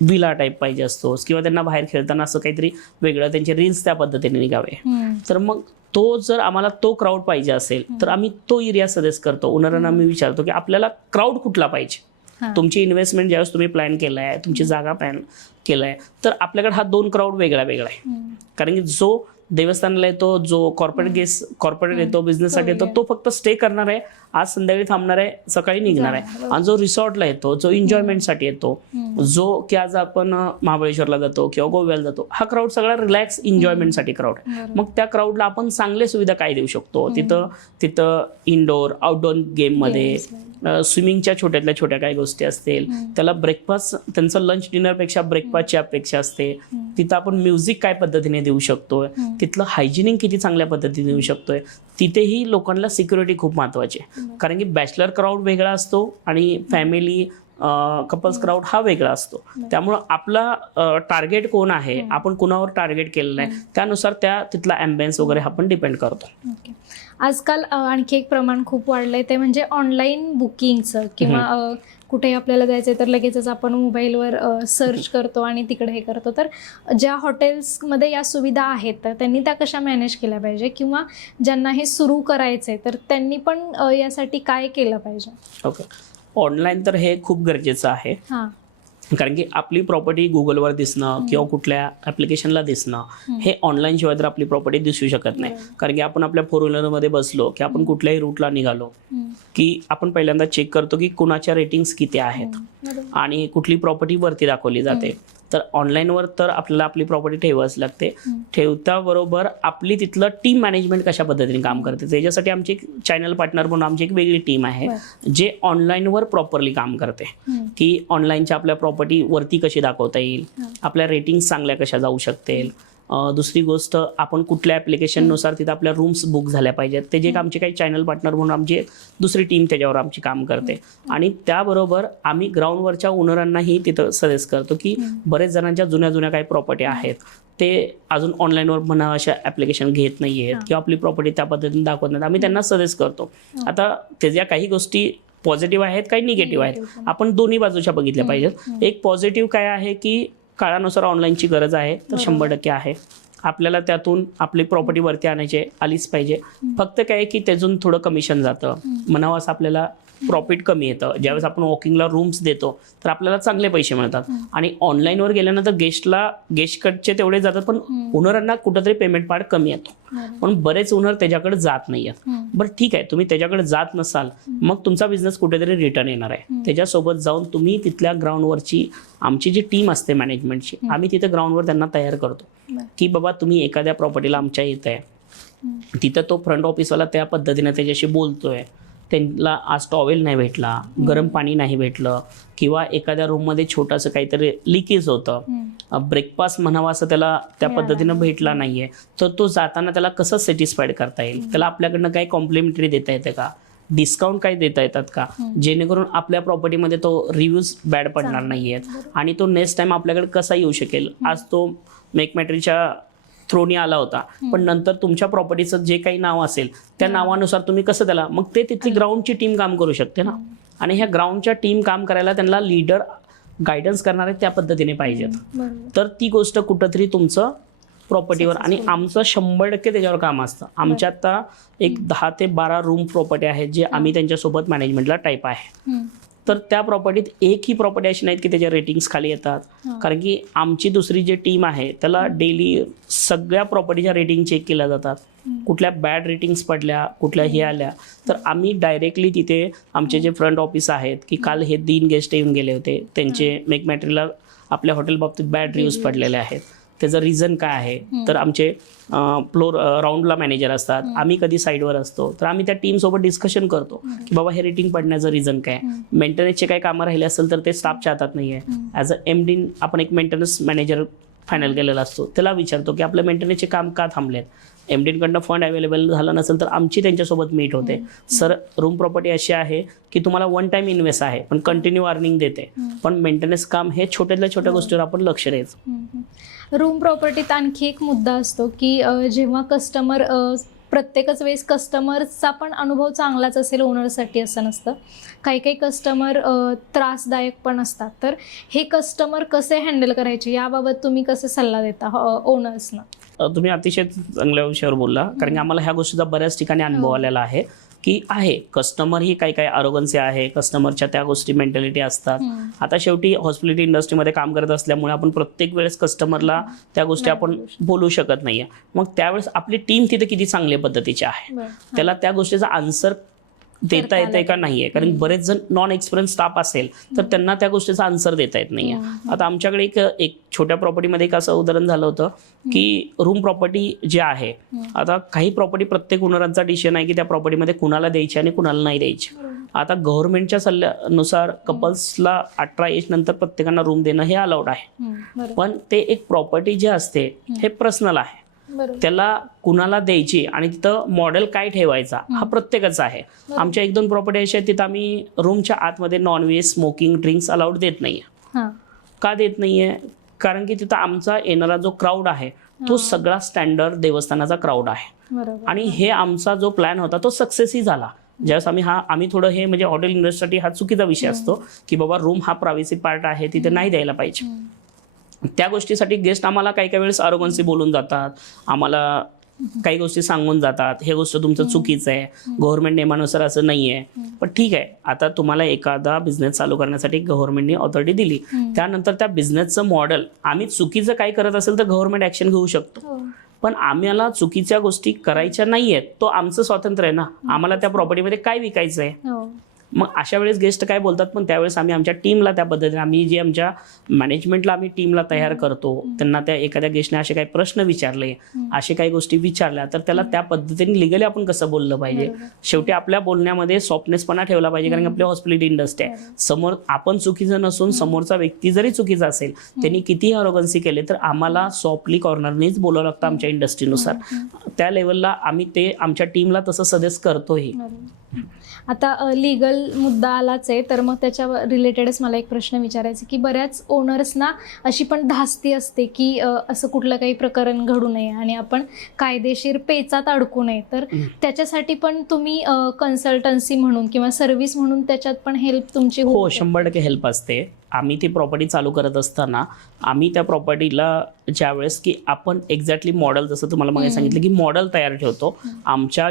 विला टाईप पाहिजे असतो, किंवा त्यांना बाहेर खेळताना असं काहीतरी वेगळं त्यांचे रील्स त्या पद्धतीने निघावे. तर मग तो जर आम्हाला तो क्राऊड पाहिजे असेल तर आम्ही तो एरिया सजेस्ट करतो. ओनरांना आम्ही विचारतो की आपल्याला क्राऊड कुठला पाहिजे. तुमची इन्व्हेस्टमेंट ज्यावेळेस तुम्ही प्लॅन केलाय, तुमची जागा प्लॅन केलाय, तर आपल्याकडे हा 2 क्राऊड वेगळा वेगळा आहे. कारण की जो देवस्थानाला येतो, जो कॉर्पोरेट येतो, बिझनेससाठी येतो, तो फक्त स्टे करणार आहे, आज संध्याकाळी थांबणार आहे, सकाळी निघणार आहे. आणि जो रिसॉर्टला येतो, जो एन्जॉयमेंटसाठी येतो, जो की आज आपण महाबळेश्वरला जातो किंवा गोव्याला जातो, हा क्राऊड सगळा रिलॅक्स एन्जॉयमेंटसाठी क्राऊड आहे. मग त्या क्राऊडला आपण चांगले सुविधा काय देऊ शकतो, तिथं इनडोअर आउटडोअर गेममध्ये स्विमिंगच्या छोट्यातल्या छोट्या काही गोष्टी असतील, त्याला ब्रेकफास्ट, त्यांचं लंच डिनरपेक्षा ब्रेकफास्टची अपेक्षा असते. तिथं आपण म्युझिक काय पद्धतीने देऊ शकतोय, तिथलं हायजिनिंग किती चांगल्या पद्धतीने देऊ शकतोय, तिथेही लोकांना सिक्युरिटी खूप महत्वाची आहे. कारण की बॅचलर क्राऊड वेगळा असतो आणि फॅमिली कपल्स क्राऊड हा वेगळा असतो. त्यामुळं आपला टार्गेट कोण आहे, आपण कुणावर टार्गेट केलेलं आहे, त्यानुसार तिथला ॲम्बियन्स वगैरे आपण डिपेंड करतो. आजकाल आणखी एक प्रमाण खूप वाढलंय ते म्हणजे ऑनलाईन बुकिंगचं, किंवा कुठेही आपल्याला जायचं तर लगेचच आपण मोबाईलवर सर्च करतो आणि तिकडे हे करतो. तर ज्या हॉटेल्समध्ये या सुविधा आहेत तर त्यांनी त्या कशा मॅनेज केल्या पाहिजे, किंवा ज्यांना हे सुरू करायचंय तर त्यांनी पण यासाठी काय केलं पाहिजे? ओके, ऑनलाईन तर हे खूप गरजेचं आहे. कारण की आपली प्रॉपर्टी गुगलवर दिसणं किंवा कुठल्या ॲप्लिकेशनला दिसणं हे ऑनलाईन शिवाय तर आपली प्रॉपर्टी दिसू शकत नाही. कारण की आपण आपल्या 4 व्हीलरमध्ये बसलो की आपण कुठल्याही रूटला निघालो की आपण पहिल्यांदा चेक करतो की कुणाच्या रेटिंग्स किती आहेत आणि कुठली प्रॉपर्टी वरती दाखवली जाते. तर ऑनलाईनवर तर आपल्याला आपली प्रॉपर्टी ठेवावीच लागते. ठेवताबरोबर आपली तिथलं टीम मॅनेजमेंट कशा पद्धतीने काम करते, त्याच्यासाठी आमची एक चॅनल पार्टनर म्हणून आमची एक वेगळी टीम आहे जे ऑनलाईनवर प्रॉपरली काम करते. की ऑनलाईनच्या आपल्या प्रॉपर्टी वरती कशी दाखवता येईल, आपल्या रेटिंग्स चांगल्या कशा जाऊ शकतील. दुसरी गोष्ट, आपण कुठल्या ॲप्लिकेशननुसार तिथं आपल्या रूम्स बुक झाल्या पाहिजेत, ते जे आमचे काही चॅनल पार्टनर म्हणून आमची दुसरी टीम त्याच्यावर आमची काम करते. आणि त्याबरोबर आम्ही ग्राउंडवरच्या ओनरांनाही तिथं सजेस्ट करतो की बरेच जणांच्या जुन्या काही प्रॉपर्टी आहेत ते अजून ऑनलाईनवर म्हणा अशा ॲप्लिकेशन घेत नाही आहेत किंवा आपली प्रॉपर्टी त्या पद्धतीने दाखवत नाहीत. आम्ही त्यांना सजेस्ट करतो. आता त्याच्या काही गोष्टी पॉझिटिव्ह आहेत, काही निगेटिव्ह आहेत, आपण दोन्ही बाजूच्या बघितल्या पाहिजेत. एक पॉझिटिव्ह काय आहे की काळानुसार ऑनलाईनची गरज आहे तर 100% आहे. आपल्याला त्यातून आपली प्रॉपर्टी वरती आलीच पाहिजे. फक्त काय की त्यातून थोडं कमिशन जातं, म्हणावं असं आपल्याला प्रॉफिट कमी येतं. ज्यावेळेस आपण वॉकिंगला रूम्स देतो तर आपल्याला चांगले पैसे मिळतात. आणि ऑनलाईनवर गेल्यानंतर गेस्टकडचे तेवढे जातात, पण ओनरांना कुठंतरी पेमेंट पार्ट कमी येतो. पण बरेच ओनर त्याच्याकडे जात नाही आहेत. बरं ठीक आहे, तुम्ही त्याच्याकडे जात नसाल मग तुमचा बिझनेस कुठेतरी रिटर्न येणार आहे. त्याच्यासोबत जाऊन तुम्ही तिथल्या ग्राउंडवरची आमची जी टीम असते मॅनेजमेंटची, आम्ही तिथे ग्राउंडवर त्यांना तयार करतो की बाबा तुम्ही एखाद्या प्रॉपर्टीला आमच्या येत आहे, तिथं तो फ्रंट ऑफिसवाला त्या पद्धतीने त्याच्याशी बोलतोय, त्यांना आज टॉवेल नाही भेटला, गरम पाणी नाही भेटलं, किंवा एखाद्या रूममध्ये छोटंसं काहीतरी लिकेज होतं, ब्रेकफास्ट म्हणावा असं त्याला त्या पद्धतीनं भेटला नाहीये, तर तो जाताना त्याला कसं सॅटिस्फाईड करता येईल, त्याला आपल्याकडनं काही कॉम्प्लिमेंटरी देता येते का, डिस्काउंट काही देता येतात का, जेणेकरून आपल्या प्रॉपर्टीमध्ये तो रिव्ह्यूज बॅड पडणार नाहीयेत आणि तो नेक्स्ट टाइम आपल्याकडे कसा येऊ शकेल. आज तो मेकमॅट्रीच्या थ्रोनी आला होता, पण नंतर तुमच्या प्रॉपर्टीचं जे काही नाव असेल त्या नावानुसार तुम्ही कसं त्याला, मग ते तिथली ग्राउंडची टीम काम करू शकते ना. आणि ह्या ग्राउंडच्या टीम काम करायला त्यांना लीडर गायडन्स करणारे त्या पद्धतीने पाहिजेत. तर ती गोष्ट कुठंतरी तुमचं प्रॉपर्टीवर, आणि आमचं 100% त्याच्यावर काम असतं. आमच्या आता एक 10 ते 12 रूम प्रॉपर्टी आहेत जे आम्ही त्यांच्यासोबत मॅनेजमेंटला टाईप आहे. तर त्या प्रॉपर्टीत एकही प्रॉपर्टी अशी नाहीत की त्याच्या रेटिंग्स खाली येतात, कारण की आमची दुसरी जी टीम आहे त्याला डेली सगळ्या प्रॉपर्टीच्या रेटिंग चेक केल्या जातात. कुठल्या बॅड रेटिंग्स पडल्या, कुठल्या हे आल्या, तर आम्ही डायरेक्टली तिथे आमचे जे फ्रंट ऑफिस आहेत की काल हे 3 गेस्ट येऊन गेले होते, त्यांचे मेकमॅट्रीला आपल्या हॉटेल बाबतीत बॅड रिव्ह्यूज पडलेले आहेत, त्याचं रिझन काय आहे. तर आमचे फ्लोर राऊंडला मॅनेजर असतात, आम्ही कधी साईडवर असतो, तर आम्ही त्या टीमसोबत डिस्कशन करतो की बाबा हे रेटिंग पडण्याचं रिझन काय. मेंटेनन्सचे काही कामं राहिले असेल तर ते स्टाफच्या हातात नाही आहे. ॲज अ MD आपण एक मेंटेनन्स मॅनेजर फायनल केलेला असतो, त्याला विचारतो की आपलं मेंटेनन्सचे काम का थांबलेत. MDकडनं फंड अवेलेबल झालं नसेल तर आमची त्यांच्यासोबत मीट होते. सर, रूम प्रॉपर्टी अशी आहे की तुम्हाला वन टाइम इन्व्हेस्ट आहे पण कंटिन्यू अर्निंग देते, पण मेंटेनन्स काम हे छोट्यातल्या छोट्या गोष्टीवर आपण लक्ष द्यायचं. रूम प्रॉपर्टीत आणखी एक मुद्दा असतो की जेव्हा कस्टमर, प्रत्येकच वेळेस कस्टमरचा पण अनुभव चांगलाच असेल ओनरसाठी असं नसतं. काही काही कस्टमर त्रासदायक पण असतात. तर हे कस्टमर कसे हँडल करायचे याबाबत तुम्ही कसे सल्ला देता ओनर्सना? तुम्ही अतिशय चांगल्या विषयावर बोलला, कारण की आम्हाला ह्या गोष्टीचा बऱ्याच ठिकाणी अनुभव आलेला आहे की कस्टमर ही काही अरोगन्सी आहे, कस्टमरच्या त्या गोष्टी मेंटॅलिटी असतात. आता शेवटी हॉस्पिटॅलिटी इंडस्ट्रीमध्ये काम करत असल्यामुळे आपण प्रत्येक वेळेस कस्टमरला त्या गोष्टी आपण बोलू शकत नाहीये. मग त्यावेळेस आपली टीम तिथे किती चांगल्या पद्धतीची आहे, त्याला त्या गोष्टीचा आन्सर देता येतंय का नाहीये. कारण बरेच जण नॉन एक्सपिरियन्स स्टाफ असेल तर त्यांना त्या गोष्टीचा आन्सर देता येत नाहीये. आता आमच्याकडे एक छोट्या प्रॉपर्टीमध्ये एक असं उदाहरण झालं होतं की रूम प्रॉपर्टी जी आहे, आता काही प्रॉपर्टी प्रत्येक ओनरांचा डिसिजन आहे की त्या प्रॉपर्टीमध्ये कुणाला द्यायची आणि कुणाला नाही द्यायची. आता गव्हर्नमेंटच्या सल्ल्यानुसार कपल्सला 18 एज नंतर प्रत्येकांना रूम देणं हे अलाउड आहे, पण ते एक प्रॉपर्टी जे असते हे पर्सनल आहे, त्याला कुणाला द्यायची आणि तिथं मॉडेल काय ठेवायचा हा प्रत्येकाचा आहे. आमच्या 1-2 प्रॉपर्टी अशा आहेत तिथं आम्ही रूमच्या आतमध्ये नॉनव्हेज, स्मोकिंग, ड्रिंक्स अलाउड देत नाहीये. का देत नाहीये? कारण की तिथं आमचा येणारा जो क्राऊड आहे तो सगळा स्टँडर्ड देवस्थानाचा क्राऊड आहे. आणि हे आमचा जो प्लॅन होता तो सक्सेसही झाला. ज्यावेळेस आम्ही थोडं हे म्हणजे हॉटेल इंडस्ट्रीसाठी हा चुकीचा विषय असतो की बाबा रूम हा प्रायव्हसी पार्ट आहे, तिथे नाही द्यायला पाहिजे. त्या गोष्टीसाठी गेस्ट आम्हाला काही वेळेस अरोगन्सी बोलून जातात, आम्हाला काही गोष्टी सांगून जातात, हे गोष्ट तुमचं चुकीचं आहे, गव्हर्नमेंट नियमानुसार असं नाही आहे. पण ठीक आहे, आता तुम्हाला एखादा बिझनेस चालू करण्यासाठी गव्हर्नमेंटने ऑथॉरिटी दिली, त्यानंतर त्या बिझनेसचं मॉडेल आम्ही चुकीचं काही करत असेल तर गव्हर्नमेंट ऍक्शन घेऊ शकतो. पण आम्हाला चुकीच्या गोष्टी करायच्या नाहीयेत, तो आमचं स्वातंत्र्य आहे ना, आम्हाला त्या प्रॉपर्टीमध्ये काय विकायचं आहे. मग अशा वेळेस गेस्ट काय बोलतात, पण त्यावेळेस आम्ही आमच्या टीमला त्या पद्धतीने, आम्ही जे आमच्या मॅनेजमेंटला आम्ही टीमला तयार करतो, त्यांना त्या एखाद्या गेस्टने असे काही प्रश्न विचारले, असे काही गोष्टी विचारल्या, तर त्याला त्या पद्धतीने लिगली आपण कसं बोललं पाहिजे. शेवटी आपल्या बोलण्यामध्ये सॉफ्टनेसपणा ठेवला पाहिजे, कारण की आपली हॉस्पिटॅलिटी इंडस्ट्री आहे. समोर आपण चुकीचं नसून समोरचा व्यक्ती जरी चुकीचा असेल, त्यांनी कितीही अरोगन्सी केले तर आम्हाला सॉफ्टली कॉर्नरनेच बोलावं लागतं आमच्या इंडस्ट्रीनुसार. त्या लेवलला आम्ही ते आमच्या टीमला तसं सजेस्ट करतोही. आता लीगल मुद्दा आलाच आहे, तर मग त्याच्या रिलेटेडच मला एक प्रश्न विचारायचा की बऱ्याच ओनर्सना अशी पण धास्ती असते की असं कुठलं काही प्रकरण घडू नये आणि आपण कायदेशीर पेचात अडकू नये. तर त्याच्यासाठी पण तुम्ही कन्सल्टन्सी म्हणून किंवा सर्व्हिस म्हणून त्याच्यात पण हेल्प तुमची? हो, 100% हेल्प असते. आम्ही ती प्रॉपर्टी चालू करत असताना आम्ही त्या प्रॉपर्टीला ज्यावेळेस की आपण एक्झॅक्टली मॉडेल, जसं तुम्हाला मागे सांगितलं की मॉडेल तयार ठेवतो. आमच्या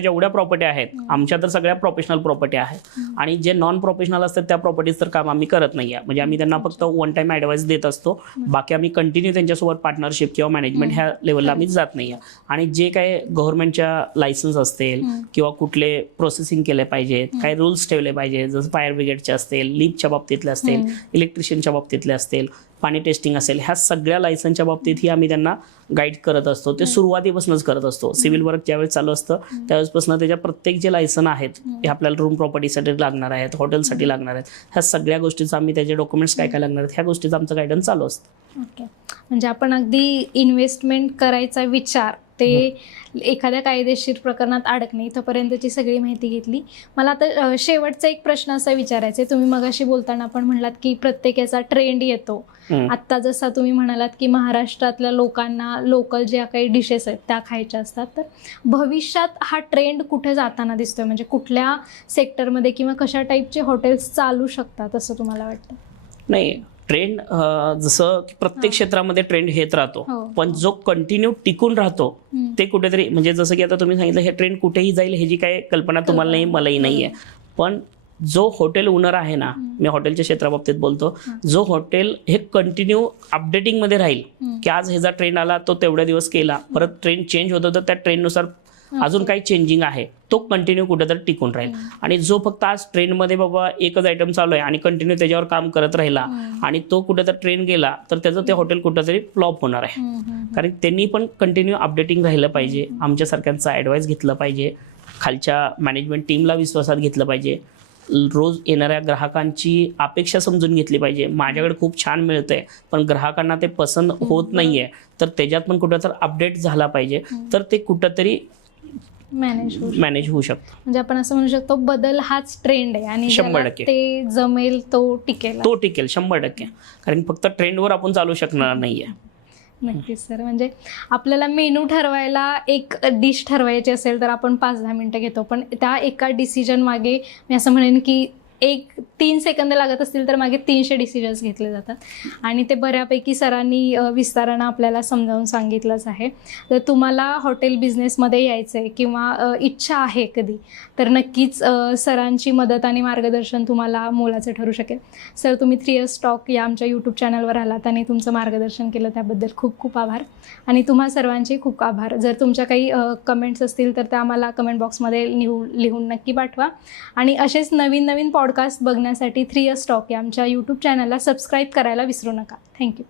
जेवढ्या प्रॉपर्टी आहेत, आमच्या तर सगळ्या प्रोफेशनल प्रॉपर्टी आहेत, आणि जे नॉन प्रोफेशनल असतात त्या प्रॉपर्टीज तर काम आम्ही करत नाही आहे. म्हणजे आम्ही त्यांना फक्त वन टाइम ॲडवाइस देत असतो, बाकी आम्ही कंटिन्यू त्यांच्यासोबत पार्टनरशिप किंवा मॅनेजमेंट ह्या लेवलला आम्ही जात नाही आहे. आणि जे काही गव्हर्नमेंटच्या लायसन्स असतील किंवा कुठले प्रोसेसिंग केले पाहिजेत, काही रूल्स ठेवले पाहिजे, जसं फायर ब्रिगेडचे असतील, लिफ्टच्या बाबतीतले असतील, इलेक्ट्रिशियनच्या बाबतीतले असतील, पाणी टेस्टिंग असेल, ह्या सगळ्या लायसन्सच्या बाबतीतही आम्ही त्यांना गाईड करत असतो. ते सुरुवातीपासूनच करत असतो. सिव्हिल वर्क ज्यावेळेस चालू असतं त्यावेळेसपासून त्याच्या प्रत्येक जे लायसन आहेत हे आपल्याला रूम प्रॉपर्टीसाठी लागणार आहेत, हॉटेलसाठी लागणार आहेत, ह्या सगळ्या गोष्टीचं आम्ही त्याचे डॉक्युमेंट्स काय लागणार आहेत ह्या गोष्टीचं आमचं गायडन्स चालू असतं. ओके, म्हणजे आपण अगदी इन्व्हेस्टमेंट करायचा विचार ते एखाद्या कायदेशीर प्रकरणात अडकणे इथंपर्यंतची सगळी माहिती घेतली. मला आता शेवटचा एक प्रश्न असा विचारायचा आहे. तुम्ही मगाशी बोलताना पण म्हणलात की प्रत्येक याचा ट्रेंड येतो. आत्ता जसा तुम्ही म्हणालात की महाराष्ट्रातल्या लोकांना लोकल ज्या काही डिशेस आहेत त्या खायच्या असतात, तर भविष्यात हा ट्रेंड कुठे जाताना दिसतोय, म्हणजे कुठल्या सेक्टरमध्ये किंवा कशा टाईपचे हॉटेल्स चालू शकतात असं तुम्हाला वाटतं? नाही, ट्रेंड जसं की प्रत्येक क्षेत्रामध्ये ट्रेंड येत राहतो, पण जो कंटिन्यू टिकून राहतो ते कुठेतरी, म्हणजे जसं की आता तुम्ही सांगितलं हे ट्रेंड कुठेही जाईल ह्याची काय कल्पना तुम्हाला नाही, मलाही नाही आहे. पण जो हॉटेल ओनर आहे ना, मी हॉटेलच्या क्षेत्राबाबतीत बोलतो, जो हॉटेल हे कंटिन्यू अपडेटिंगमध्ये राहील की आज ह्याचा ट्रेंड आला तो तेवढ्या दिवस केला, परत ट्रेंड चेंज होत होतं, त्या ट्रेंडनुसार अजून काही चेंजिंग आहे, तो कंटिन्यू कुठेतरी टिकून राहील. आणि जो फक्त आज ट्रेंडमध्ये बाबा एकच आयटम चालू आहे आणि कंटिन्यू त्याच्यावर काम करत राहिला आणि तो कुठेतरी ट्रेंड गेला, तर त्याचं ते हॉटेल कुठेतरी फ्लॉप होणार आहे. कारण त्यांनी पण कंटिन्यू अपडेटिंग राहिलं पाहिजे, आमच्यासारख्यांचा ॲडवाईस घेतलं पाहिजे, खालच्या मॅनेजमेंट टीमला विश्वासात घेतलं पाहिजे, रोज येणाऱ्या ग्राहकांची अपेक्षा समजून घेतली पाहिजे. माझ्याकडे खूप छान मिळतंय पण ग्राहकांना ते पसंत होत नाहीये, तर त्याच्यात पण कुठेतरी अपडेट झाला पाहिजे, तर ते कुठेतरी मॅनेज होऊ शकतो. म्हणजे आपण असं म्हणू शकतो बदल हाच ट्रेंड आहे आणि 100% ते जमेल तो टिकेल 100%. कारण फक्त ट्रेंडवर आपण चालू शकणार नाहीये. नक्कीच सर. म्हणजे आपल्याला मेनू ठरवायला एक डिश ठरवायची असेल तर आपण 5-10 मिनटं घेतो, पण त्या एका डिसिजन मागे मी असं म्हणेन की 1-3 सेकंद लागत असतील तर मागे 300 डिसिजन्स घेतले जातात. आणि ते बऱ्यापैकी सरांनी विस्तारानं आपल्याला समजावून सांगितलंच आहे. तर तुम्हाला हॉटेल बिझनेसमध्ये यायचं आहे किंवा इच्छा आहे कधी, तर नक्कीच सरांची मदत आणि मार्गदर्शन तुम्हाला मोलाचं ठरू शकेल. सर, तुम्ही 3S टॉक या आमच्या यूट्यूब चॅनलवर आलात आणि तुमचं मार्गदर्शन केलं त्याबद्दल खूप खूप आभार. आणि तुम्हा सर्वांचे खूप आभार. जर तुमच्या काही कमेंट्स असतील तर त्या आम्हाला कमेंट बॉक्समध्ये लिहून नक्की पाठवा. आणि असेच नवीन नवीन पॉडकास्ट बघण्यासाठी 3S टॉक या आमच्या यूट्यूब चॅनलला सबस्क्राईब करायला विसरू नका. थँक्यू.